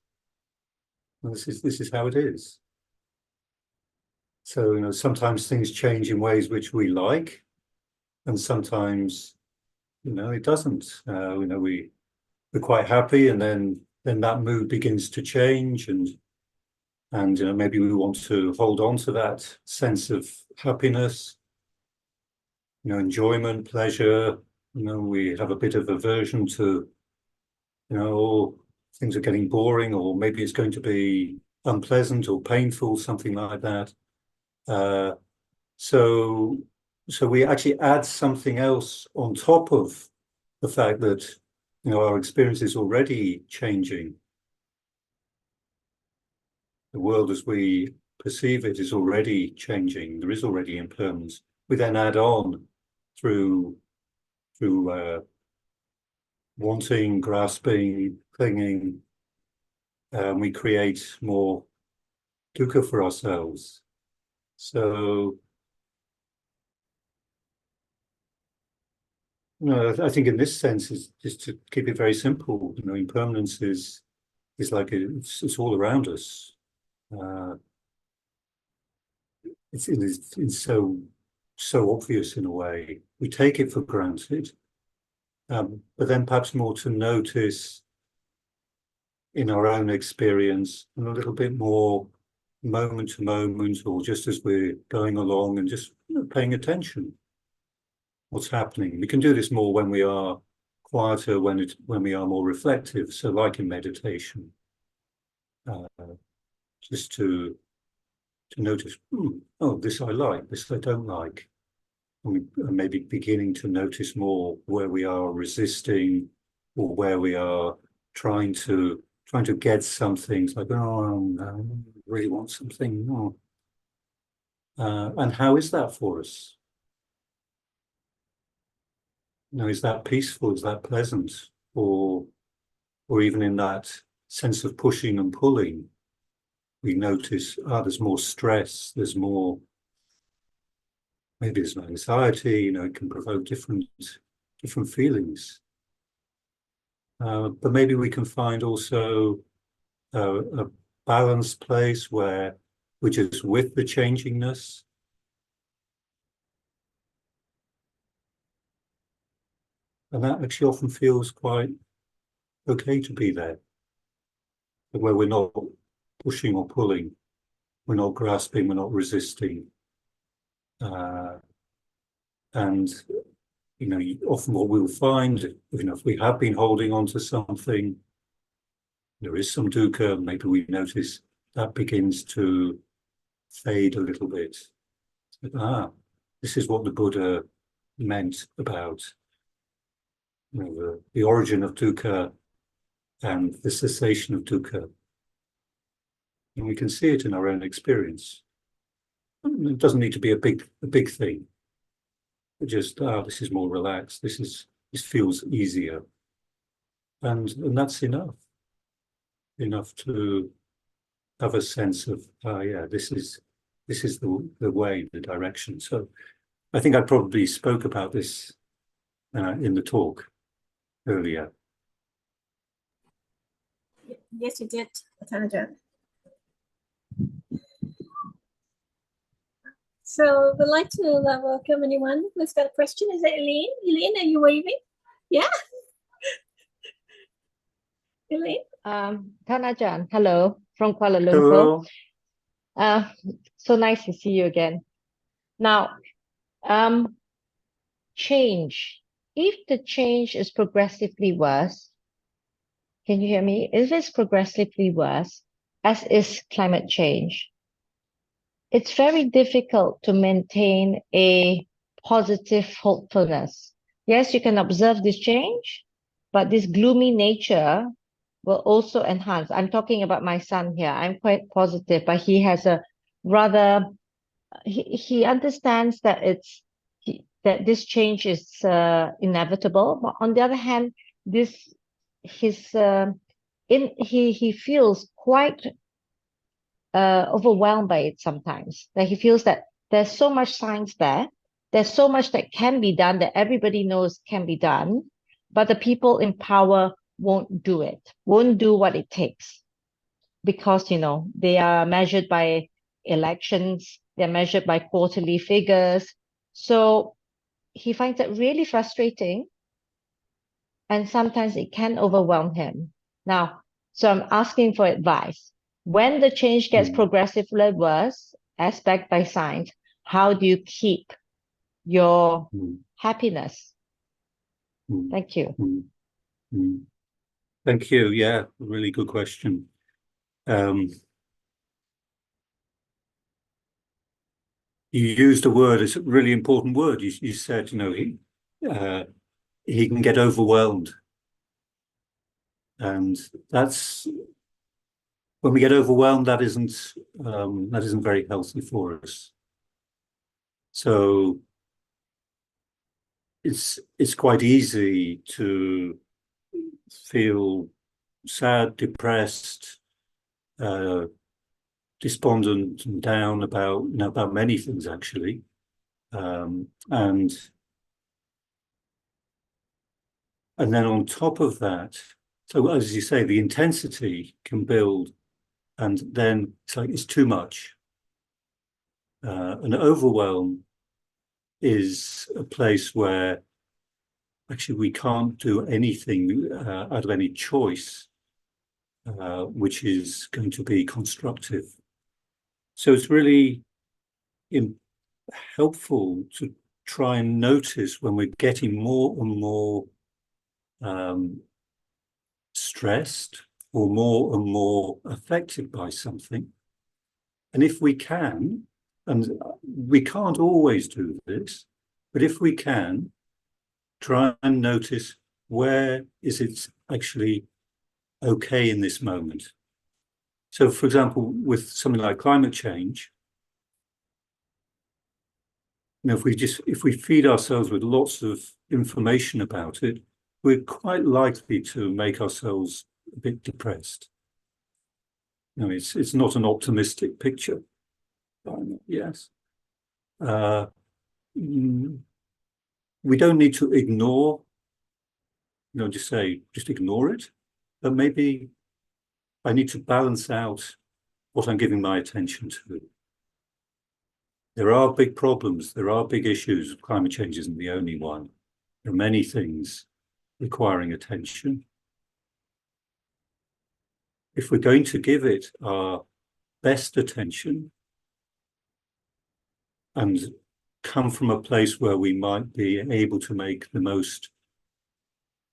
And this is how it is. So, sometimes things change in ways which we like, and sometimes, it doesn't. We're quite happy, and then that mood begins to change, and maybe we want to hold on to that sense of happiness, enjoyment, pleasure. We have a bit of aversion to, things are getting boring, or maybe it's going to be unpleasant or painful, something like that. So we actually add something else on top of the fact that, our experience is already changing. The world as we perceive it is already changing. There is already impermanence. We then add on through wanting, grasping, clinging, we create more dukkha for ourselves. So, I think in this sense is just to keep it very simple. Impermanence is like it's all around us. It's so obvious in a way. We take it for granted, but then perhaps more to notice in our own experience, and a little bit more moment to moment, or just as we're going along, and just paying attention. What's happening? We can do this more when we are quieter, when we are more reflective. So, like in meditation, just to notice, oh, this I like, this I don't like, and maybe beginning to notice more where we are resisting, or where we are trying to get something. It's like, oh, no, I really want something. Oh. And how is that for us? Is that peaceful? Is that pleasant? Or even in that sense of pushing and pulling, we notice, there's more stress, maybe there's anxiety, it can provoke different feelings. But maybe we can find also a balanced place where we're just with the changingness. And that actually often feels quite okay to be there, where we're not pushing or pulling, we're not grasping, we're not resisting. And often what we'll find, if we have been holding on to something, there is some dukkha, maybe we notice that begins to fade a little bit. This is what the Buddha meant about the origin of dukkha and the cessation of dukkha. And we can see it in our own experience. It doesn't need to be a big thing. But just, this is more relaxed. This feels easier. And that's enough. Enough to have a sense of, this is the way, the direction. So I think I probably spoke about this in the talk earlier. Yes, you did, Ajahn. So we'd like to welcome anyone who's got a question. Is it Elaine? Elaine, are you waving? Yeah. Elaine? Ajahn, hello from Kuala Lumpur. Hello. So nice to see you again. Now, change. If the change is progressively worse, can you hear me? If it's progressively worse, as is climate change, it's very difficult to maintain a positive hopefulness. Yes, you can observe this change, but this gloomy nature will also enhance. I'm talking about my son here. I'm quite positive, but he has a rather he understands that that this change is inevitable. But on the other hand, this his he feels quite overwhelmed by it sometimes. That he feels that there's so much science there, there's so much that can be done that everybody knows can be done, but the people in power won't do it, won't do what it takes because they are measured by elections, they're measured by quarterly figures. So he finds it really frustrating, and sometimes it can overwhelm him. Now, so I'm asking for advice. When the change gets progressively worse, as backed by science, how do you keep your happiness? Thank you. Thank you. Yeah, really good question. You used a word, it's a really important word. You said, he can get overwhelmed. And that's when we get overwhelmed, that isn't very healthy for us. So it's quite easy to feel sad, depressed, despondent and down about many things actually, and then on top of that, so as you say, the intensity can build, and then it's like it's too much. An overwhelm is a place where actually we can't do anything out of any choice, which is going to be constructive. So it's really helpful to try and notice when we're getting more and more stressed or more and more affected by something. And if we can, and we can't always do this, but if we can, try and notice where is it actually okay in this moment. So, for example, with something like climate change, if we feed ourselves with lots of information about it, we're quite likely to make ourselves a bit depressed. It's not an optimistic picture. Yes. We don't need to ignore, just ignore it, but maybe I need to balance out what I'm giving my attention to. There are big problems, there are big issues. Climate change isn't the only one. There are many things requiring attention. If we're going to give it our best attention and come from a place where we might be able to make the most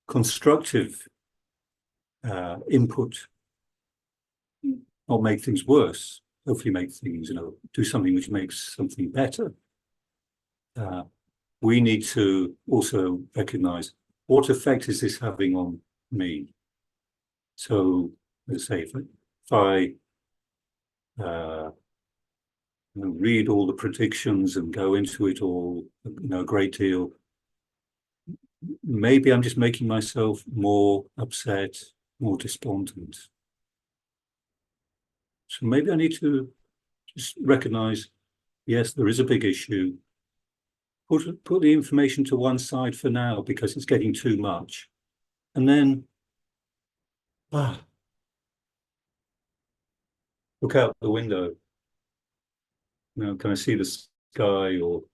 constructive input, not make things worse, hopefully make things, do something which makes something better. We need to also recognize what effect is this having on me. So let's say if I read all the predictions and go into it all, a great deal, maybe I'm just making myself more upset, more despondent. So maybe I need to just recognize, yes, there is a big issue. Put the information to one side for now because it's getting too much. And then, look out the window. Can I see the sky, or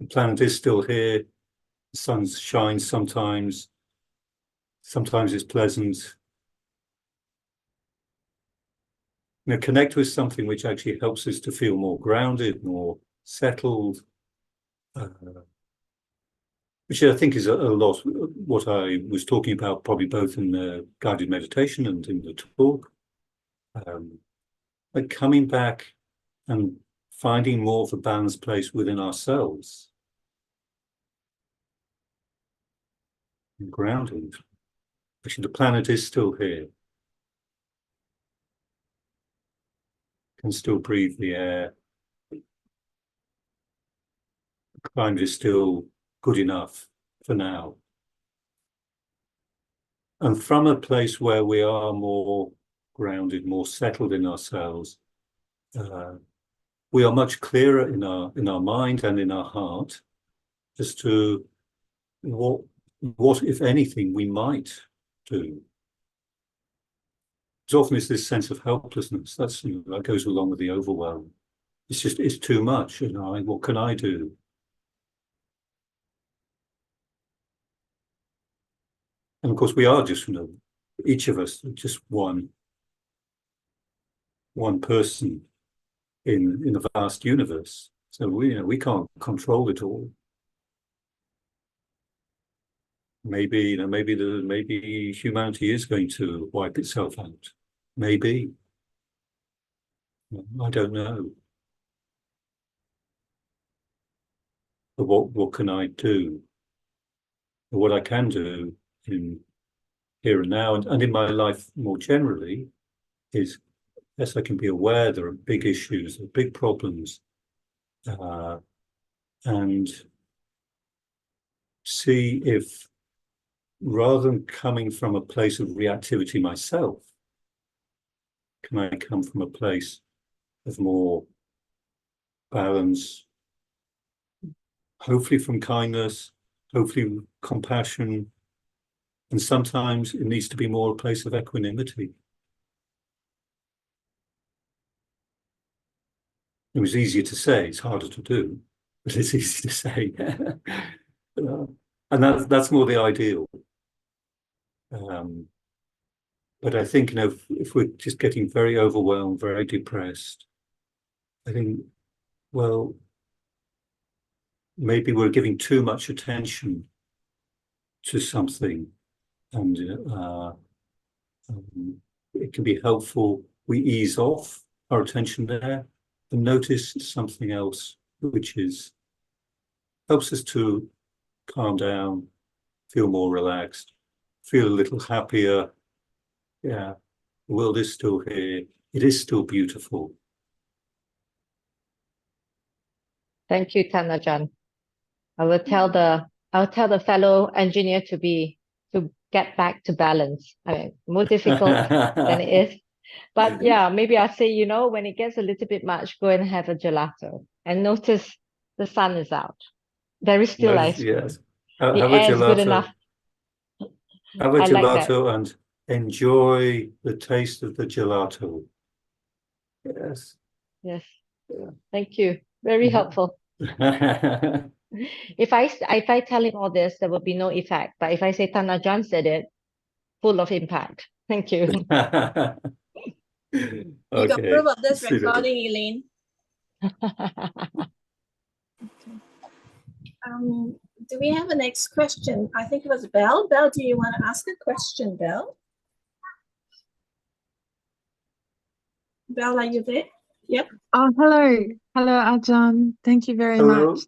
the planet is still here? The sun shines sometimes. Sometimes it's pleasant. Connect with something which actually helps us to feel more grounded, more settled, which I think is a lot what I was talking about, probably both in the guided meditation and in the talk. Like coming back and finding more of a balanced place within ourselves and grounding. Actually, the planet is still here. Can still breathe the air. The climate is still good enough for now. And from a place where we are more grounded, more settled in ourselves, we are much clearer in our mind and in our heart as to what if anything, we might do. There's often is this sense of helplessness. That goes along with the overwhelm. It's too much. What can I do? And of course, we are just, each of us, just one person in a vast universe. So we can't control it all. Maybe humanity is going to wipe itself out. Maybe. I don't know. But what can I do? What I can do in here and now and in my life more generally is, yes, I can be aware there are big issues, there are big problems, and see if, rather than coming from a place of reactivity myself, can I come from a place of more balance, hopefully from kindness, hopefully compassion, and sometimes it needs to be more a place of equanimity. It was easier to say, it's harder to do, but it's easy to say. And that's more the ideal. But I think, if we're just getting very overwhelmed, very depressed, I think, well, maybe we're giving too much attention to something, and it can be helpful. We ease off our attention there and notice something else, which helps us to calm down, feel more relaxed, feel a little happier. Yeah, the world is still here. It is still beautiful. Thank you, Tanajan. I'll tell the fellow engineer to get back to balance. I mean, more difficult than it is. But yeah, maybe I'll say, when it gets a little bit much, go and have a gelato and notice the sun is out. There is still ice cream. Yes. The Have a air is good gelato. enough. Have a I like that. gelato and enjoy the taste of the gelato. Yes. Yes. Yeah. Thank you. Very helpful. If I tell him all this, there will be no effect. But if I say Tanajan said it, full of impact. Thank you. You Okay. got proof of this recording, Elaine. Do we have a next question? I think it was Belle. Belle, do you want to ask a question, Belle? Belle, are you there? Yep. Oh, hello. Hello, Ajahn. Thank you very much.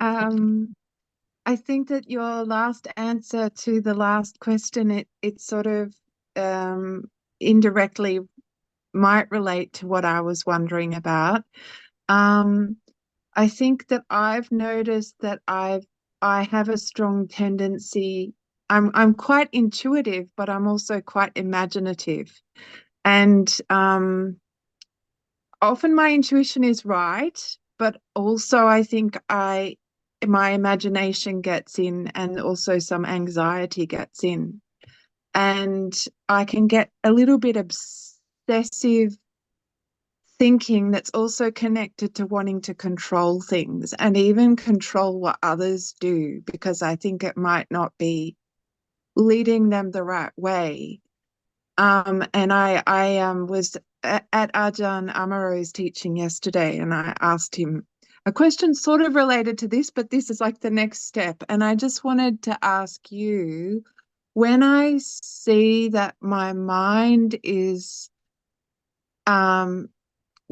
I think that your last answer to the last question, it sort of indirectly might relate to what I was wondering about. I think that I've noticed that I have a strong tendency. I'm quite intuitive, but I'm also quite imaginative, and often my intuition is right, but also I think my imagination gets in, and also some anxiety gets in, and I can get a little bit obsessive thinking that's also connected to wanting to control things and even control what others do, because I think it might not be leading them the right way. And I was at Ajahn Amaro's teaching yesterday, and I asked him a question sort of related to this, but this is like the next step. And I just wanted to ask you, when I see that my mind is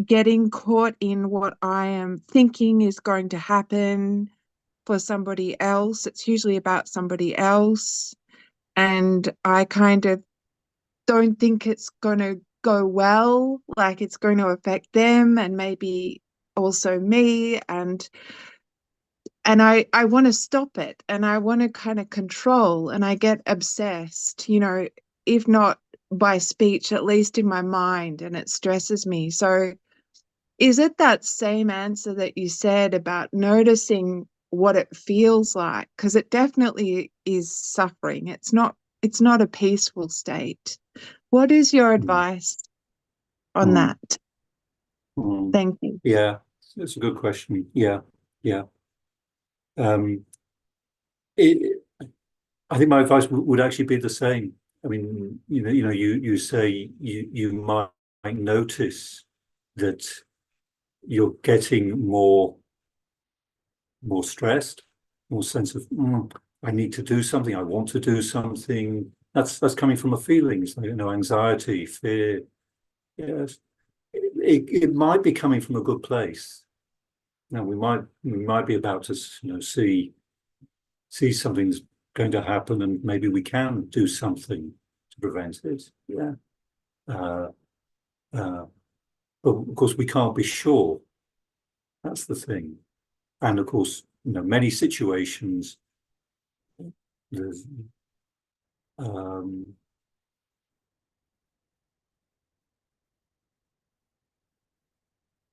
getting caught in what I am thinking is going to happen for somebody else. It's usually about somebody else. And I kind of don't think it's going to go well, like it's going to affect them and maybe also me. And I want to stop it, and I want to kind of control, and I get obsessed, if not by speech, at least in my mind, and it stresses me. So is it that same answer that you said about noticing what it feels like? Because it definitely is suffering. It's not a peaceful state. What is your advice on Mm. that? Mm. Thank you. Yeah, it's a good question. Yeah, yeah. It, I think my advice would actually be the same. I mean, you say you might notice that you're getting more stressed, more sense of I need to do something, I want to do something. That's coming from a feelings, anxiety, fear. Yes, it might be coming from a good place. Now we might be about to see something's going to happen, and maybe we can do something to prevent it. Yeah. Uh, uh, but of course, we can't be sure. That's the thing. And of course, many situations, there's, um,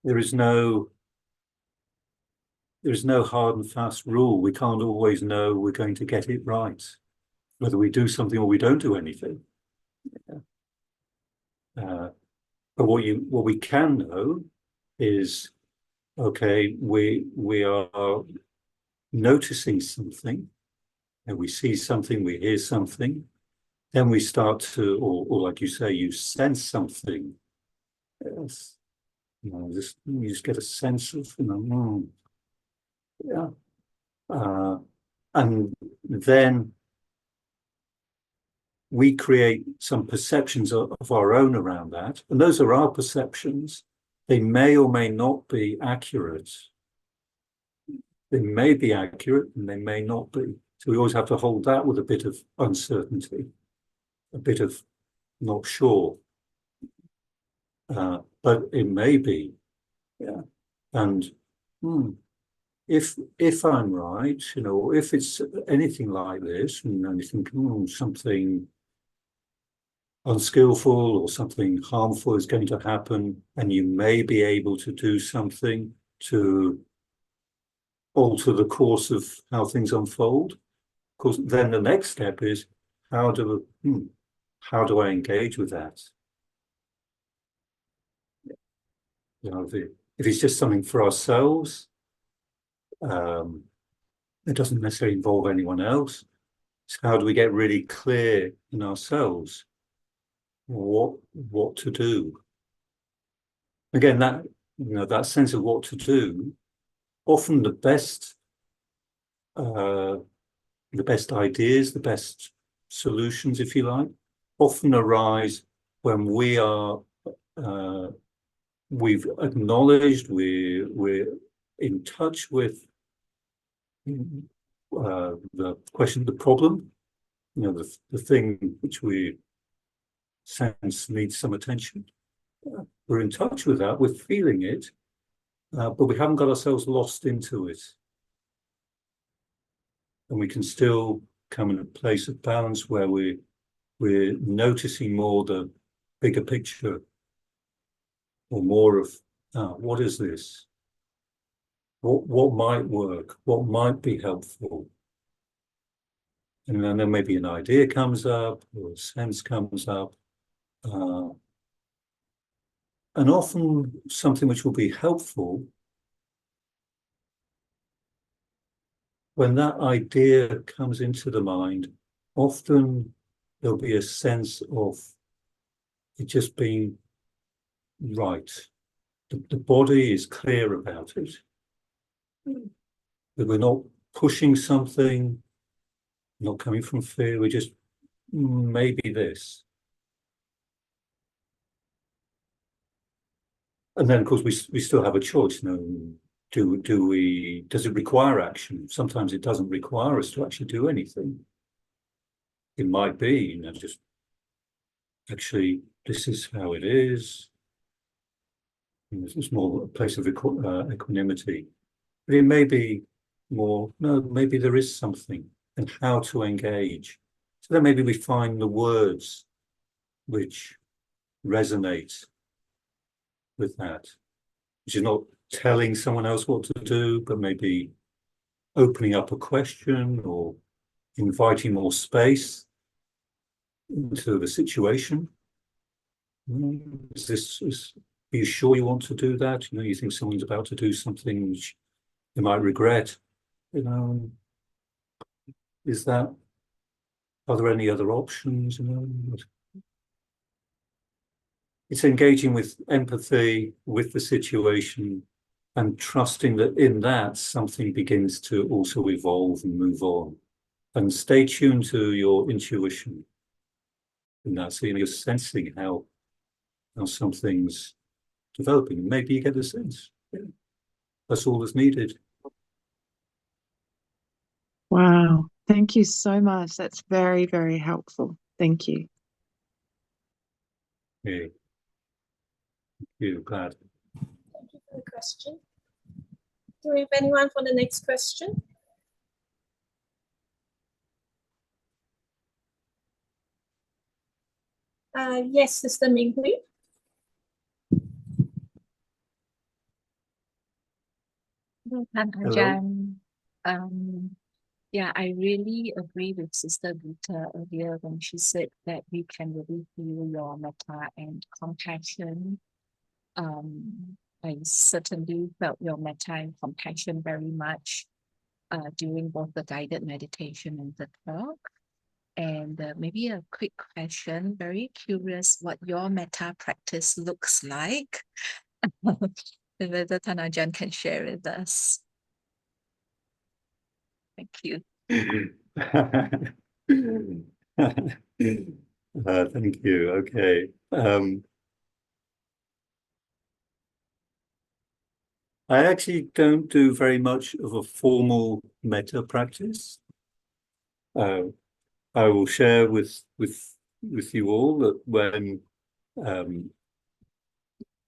there is no hard and fast rule. We can't always know we're going to get it right, whether we do something or we don't do anything. But what we can know is, okay, we are noticing something, and we see something, we hear something, then we start to, or like you say, you sense something. Yes. You just get a sense of, yeah. And then we create some perceptions of our own around that. And those are our perceptions. They may or may not be accurate. They may be accurate and they may not be. So we always have to hold that with a bit of uncertainty, a bit of not sure. But it may be, yeah. And if I'm right, if it's anything like this, and you think, something unskillful or something harmful is going to happen, and you may be able to do something to alter the course of how things unfold. Of course, then the next step is how do I engage with that? If it's just something for ourselves, it doesn't necessarily involve anyone else. So how do we get really clear in ourselves what to do? Again, that sense of what to do, often the best ideas, the best solutions, if you like, often arise when we've acknowledged, we're in touch with the question, the problem, the thing which we sense needs some attention. We're in touch with that, we're feeling it, but we haven't got ourselves lost into it. And we can still come in a place of balance where we're noticing more the bigger picture, or more of what is this? What might work? What might be helpful? And then maybe an idea comes up, or a sense comes up, and often something which will be helpful. When that idea comes into the mind, often there'll be a sense of it just being right. The body is clear about it. That we're not pushing something, not coming from fear, we're just maybe this. And then, of course, we still have a choice. Does it require action? Sometimes it doesn't require us to actually do anything. It might be, just actually, this is how it is. It's more a place of equanimity. But it may be more, no, maybe there is something, and how to engage. So then maybe we find the words which resonate with that, which is not telling someone else what to do, but maybe opening up a question or inviting more space into the situation. Are you sure you want to do that? You think someone's about to do something which you might regret. Are there any other options? It's engaging with empathy with the situation and trusting that in that something begins to also evolve and move on. And stay tuned to your intuition. And that's, you're sensing how something's developing. Maybe you get a sense. Yeah. That's all that's needed. Wow. Thank you so much. That's very, very helpful. Thank you. Yeah. Thank you. Glad. Thank you for the question. Do we have anyone for the next question? Yes, Sister Ming Hui. Ajahn. Yeah, I really agree with Sister Vita earlier when she said that you can really feel your metta and compassion. I certainly felt your metta and compassion very much during both the guided meditation and the talk. And maybe a quick question, very curious what your metta practice looks like. Whether Ajahn can share with us. Thank you. Thank you. Okay. I actually don't do very much of a formal metta practice. I will share with you all that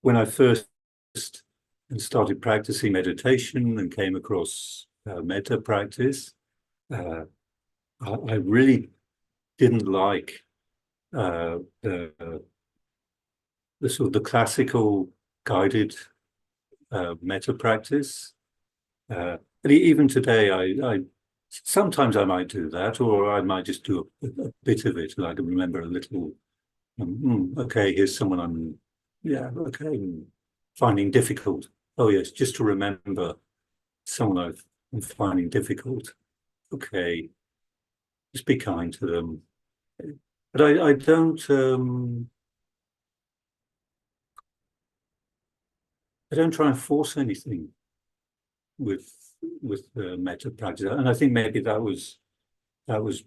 when I first started practicing meditation and came across metta practice, I really didn't like the sort of the classical guided metta practice. And even today, I sometimes I might do that, or I might just do a bit of it. I can remember a little. Okay, here's someone I'm finding difficult. Oh yes, just to remember someone I'm finding difficult. Okay, just be kind to them. But I don't try and force anything with metta practice, and I think maybe that was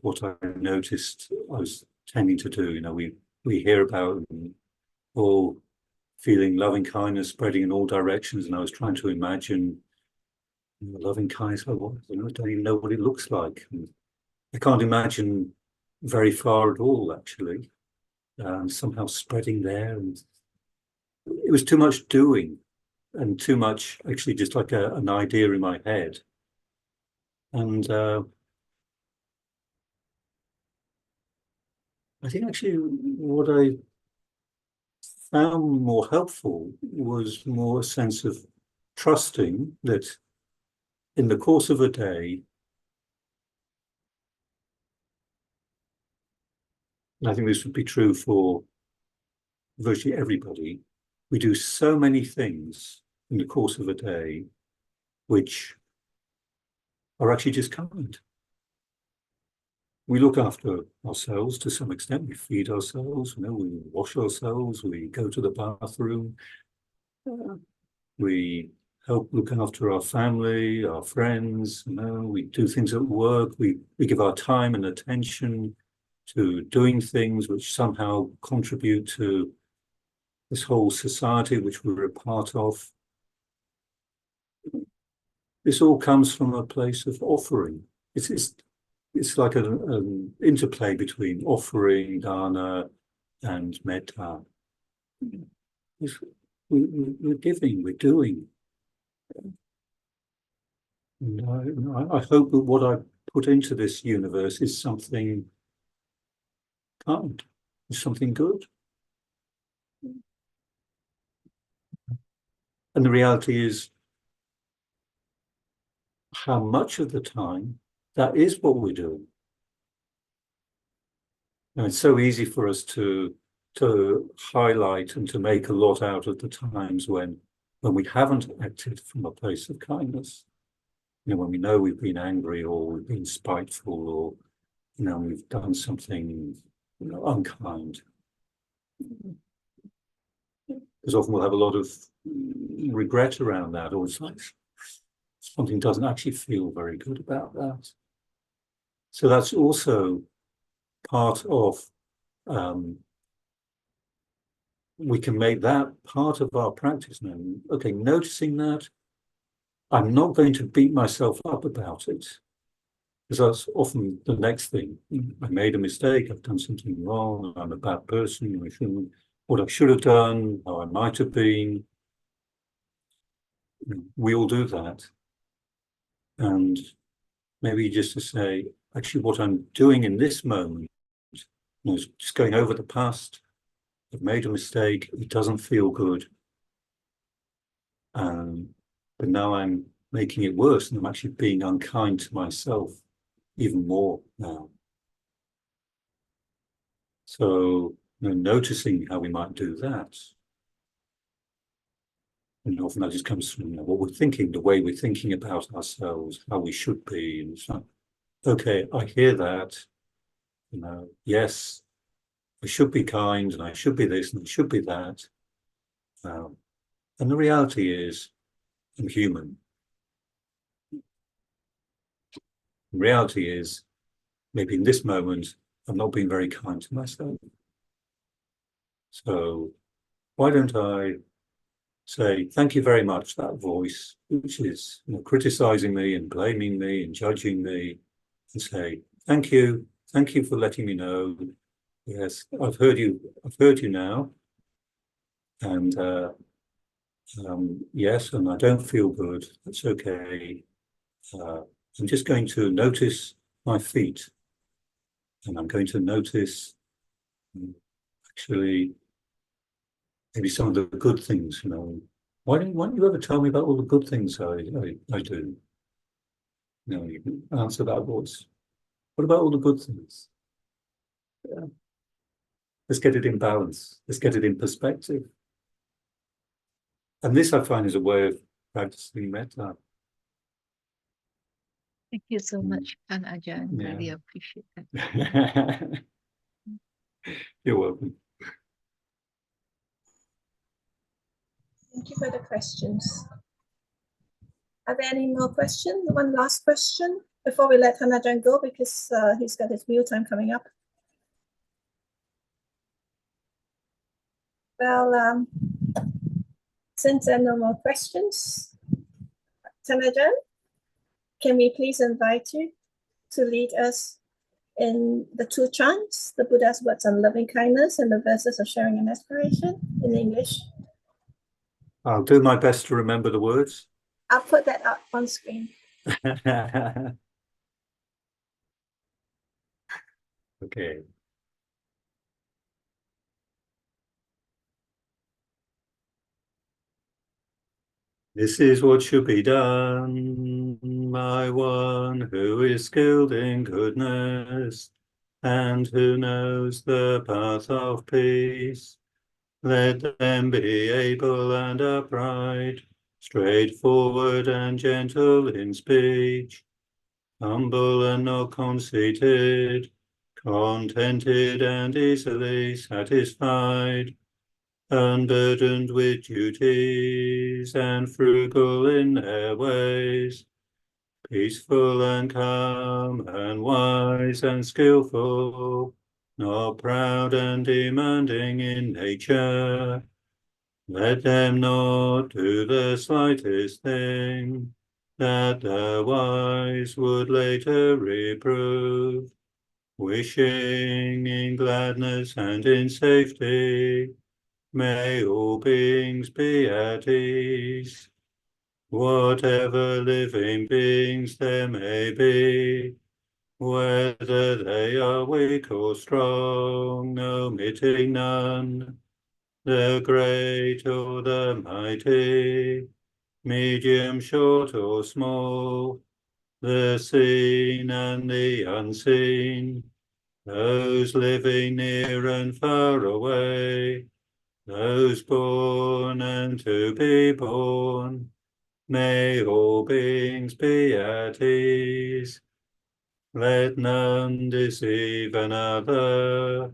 what I noticed I was tending to do. We hear about all feeling loving kindness spreading in all directions, and I was trying to imagine loving kindness. I don't even know what it looks like. I can't imagine very far at all, actually. Somehow spreading there, and it was too much doing, and too much actually just like an idea in my head. And I think actually what I found more helpful was more a sense of trusting that in the course of a day, and I think this would be true for virtually everybody, we do so many things in the course of a day which are actually just kind. We look after ourselves to some extent. We feed ourselves, we wash ourselves, we go to the bathroom, we help look after our family, our friends, we do things at work, we give our time and attention to doing things which somehow contribute to this whole society which we're a part of, this all comes from a place of offering. It's like an interplay between offering, dana, and metta. We're giving, we're doing. And I hope that what I put into this universe is something kind, is something good. And the reality is, how much of the time that is what we're doing. And it's so easy for us to highlight and to make a lot out of the times when we haven't acted from a place of kindness. You know, when we know we've been angry or we've been spiteful or, you know, we've done something, you know, unkind. Because often we'll have a lot of regret around that, or it's like something doesn't actually feel very good about that. So that's also part of, we can make that part of our practice now. Okay, noticing that, I'm not going to beat myself up about it, because that's often the next thing. I made a mistake, I've done something wrong, I'm a bad person, I shouldn't, what I should have done, how I might have been. We all do that. And maybe just to say, actually, what I'm doing in this moment, you know, is just going over the past. I've made a mistake, it doesn't feel good. But now I'm making it worse, and I'm actually being unkind to myself even more now. So, you know, noticing how we might do that. And often that just comes from, you know, what we're thinking, the way we're thinking about ourselves, how we should be. And it's like, okay, I hear that. You know, yes, I should be kind, and I should be this, and I should be that. And the reality is, I'm human. The reality is, maybe in this moment, I'm not being very kind to myself. So why don't I say, thank you very much, that voice, which is, you know, criticizing me and blaming me and judging me, and say, thank you for letting me know. Yes, I've heard you now. And yes, and I don't feel good. That's okay. I'm just going to notice my feet, and I'm going to notice actually maybe some of the good things. You know, why don't you ever tell me about all the good things I do? You know, you can answer that voice. What about all the good things? Yeah. Let's get it in balance. Let's get it in perspective. And this I find is a way of practicing metta. Thank you so much, Ajahn. Yeah. Really appreciate that. You're welcome. Thank you for the questions. Are there any more questions? One last question before we let Ajahn go, because he's got his meal time coming up. Well, since there are no more questions, Ajahn, can we please invite you to lead us in the two chants, the Buddha's words on loving kindness and the verses of sharing and aspiration in English? I'll do my best to remember the words. I'll put that up on screen. Okay. This is what should be done by one who is skilled in goodness and who knows the path of peace. Let them be able and upright, straightforward and gentle in speech, humble and not conceited, contented and easily satisfied, unburdened with duties and frugal in their ways, peaceful and calm and wise and skillful, not proud and demanding in nature, Let them not do the slightest thing that the wise would later reprove, wishing in gladness and in safety, may all beings be at ease. Whatever living beings there may be, whether they are weak or strong, omitting none, the great or the mighty, medium, short or small, the seen and the unseen, those living near and far away, those born and to be born, may all beings be at ease. Let none deceive another,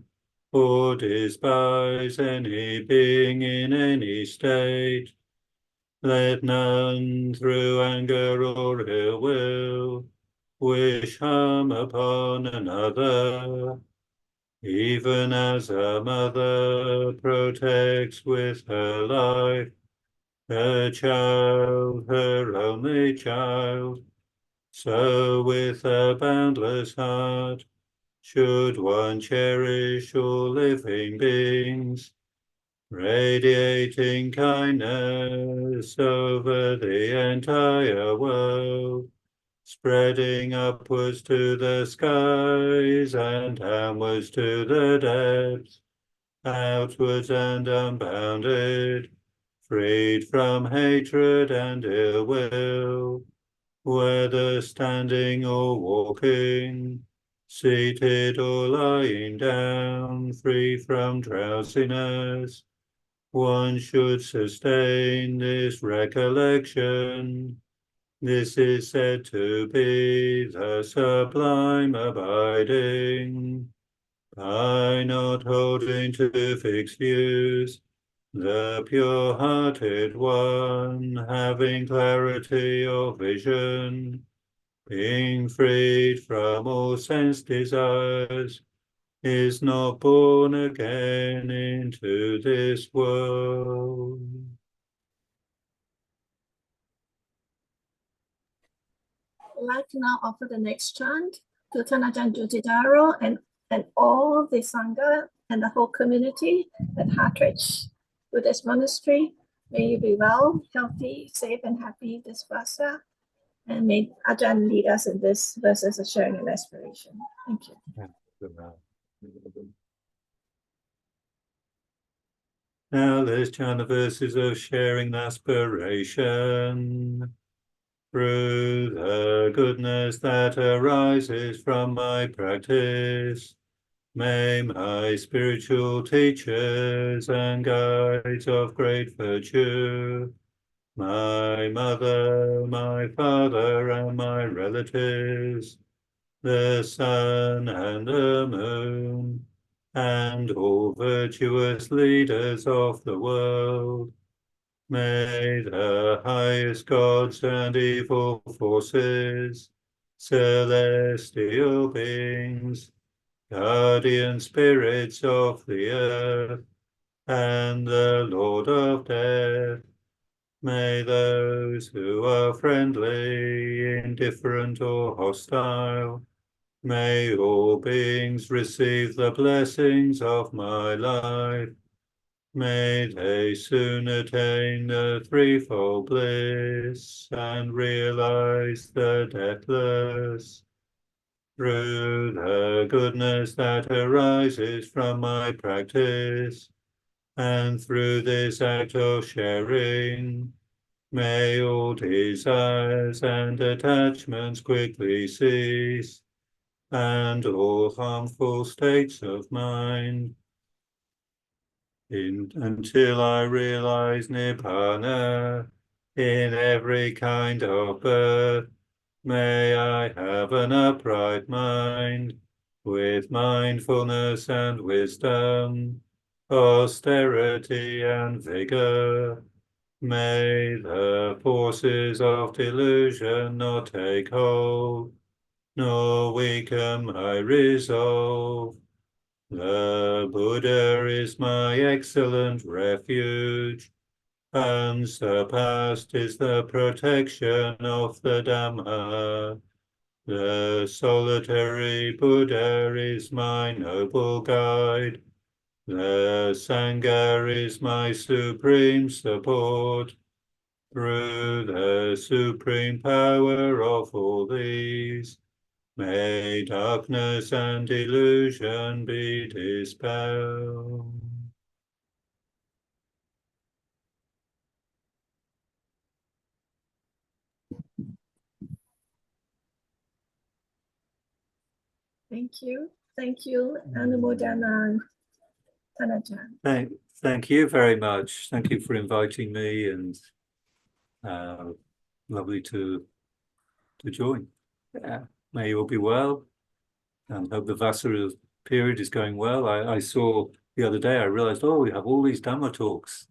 or despise any being in any state. Let none through anger or ill will wish harm upon another, even as a mother protects with her life her child, her only child, so with a boundless heart should one cherish all living beings, radiating kindness over the entire world, spreading upwards to the skies and downwards to the depths, outwards and unbounded, freed from hatred and ill will, whether standing or walking, seated or lying down, free from drowsiness. One should sustain this recollection. This is said to be the sublime abiding, by not holding to fixed views, the pure-hearted one, having clarity of vision, being freed from all sense desires, is not born again into this world. I'd like to now offer the next chant to Ajahn Jutindharo and all the Sangha and the whole community at Hartridge Buddhist Monastery. May you be well, healthy, safe, and happy this Vassa. And may Ajahn lead us in this verses of sharing and aspiration. Thank you. Now let's chant the verses of sharing and aspiration. Through the goodness that arises from my practice, may my spiritual teachers and guides of great virtue, my mother, my father, and my relatives, the sun and the moon, and all virtuous leaders of the world, may the highest gods and evil forces, celestial beings, guardian spirits of the earth, and the Lord of death, may those who are friendly, indifferent, or hostile, may all beings receive the blessings of my life. May they soon attain the threefold bliss and realize the deathless. Through the goodness that arises from my practice, and through this act of sharing, may all desires and attachments quickly cease, and all harmful states of mind, until I realize Nibbana in every kind of birth. May I have an upright mind, with mindfulness and wisdom, austerity and vigor. May the forces of delusion not take hold, nor weaken my resolve. The Buddha is my excellent refuge, unsurpassed is the protection of the Dhamma. The solitary Buddha is my noble guide. The Sangha is my supreme support. Through the supreme power of all these, may darkness and illusion be dispelled. Thank you. Thank you, Anumodana Ajahn. Thank you very much. Thank you for inviting me, and lovely to join. May you all be well, and hope the Vassa period is going well. I saw the other day, I realized, oh, we have all these Dhamma talks.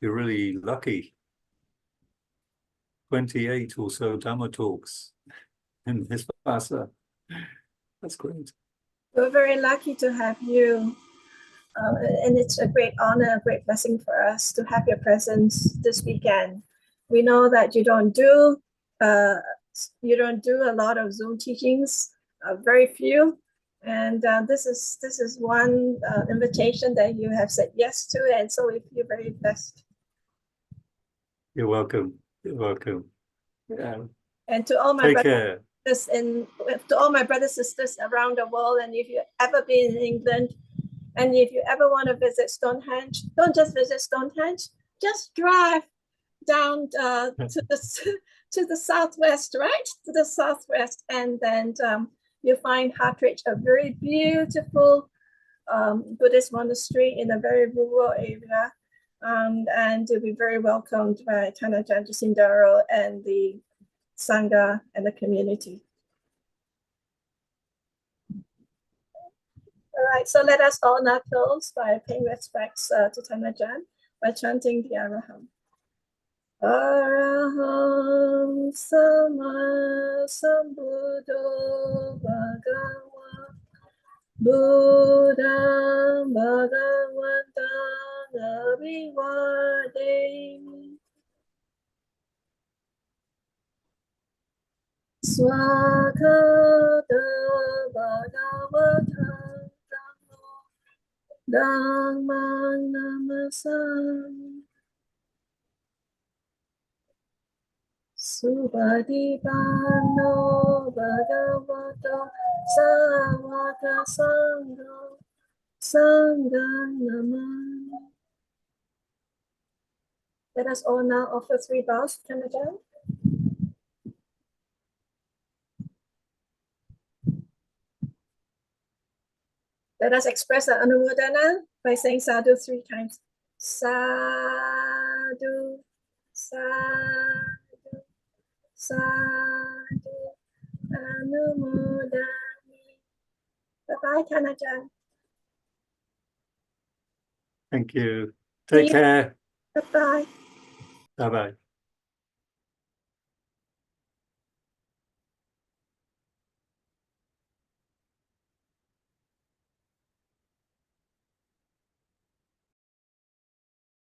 You're really lucky. 28 or so Dhamma talks in this Vassa. That's great. We're very lucky to have you. And it's a great honor, a great blessing for us to have your presence this weekend. We know that you don't do a lot of Zoom teachings, very few, and this is one invitation that you have said yes to, and so we feel very blessed. You're welcome. You're welcome. Yeah. And to all my Take brothers care. and to all my brothers and sisters around the world, and if you've ever been in England, and if you ever want to visit Stonehenge, don't just visit Stonehenge, just drive down to the southwest, right? To the southwest, and then you'll find Hartridge, a very beautiful Buddhist monastery in a very rural area. And you'll be very welcomed by Ajahn Jutindharo and the Sangha and the community. All right, so let us all now close by paying respects to Ajahn by chanting the Araham. Araham Sama Sambuddho Bhagava Buddham Bhagavatam Abhivademi Swakata Bhagavatam Dhammam Namasami Subhadipano Bhagavato Sāvaka Sangho Sangham Namami. Let us all now offer 3 vows to Ajahn. Let us express our anumodana by saying sadhu 3 times. Sadhu, sadhu, sadhu, anumodani. Bye-bye, Ajahn. Thank you. Take care. Bye-bye. Bye-bye.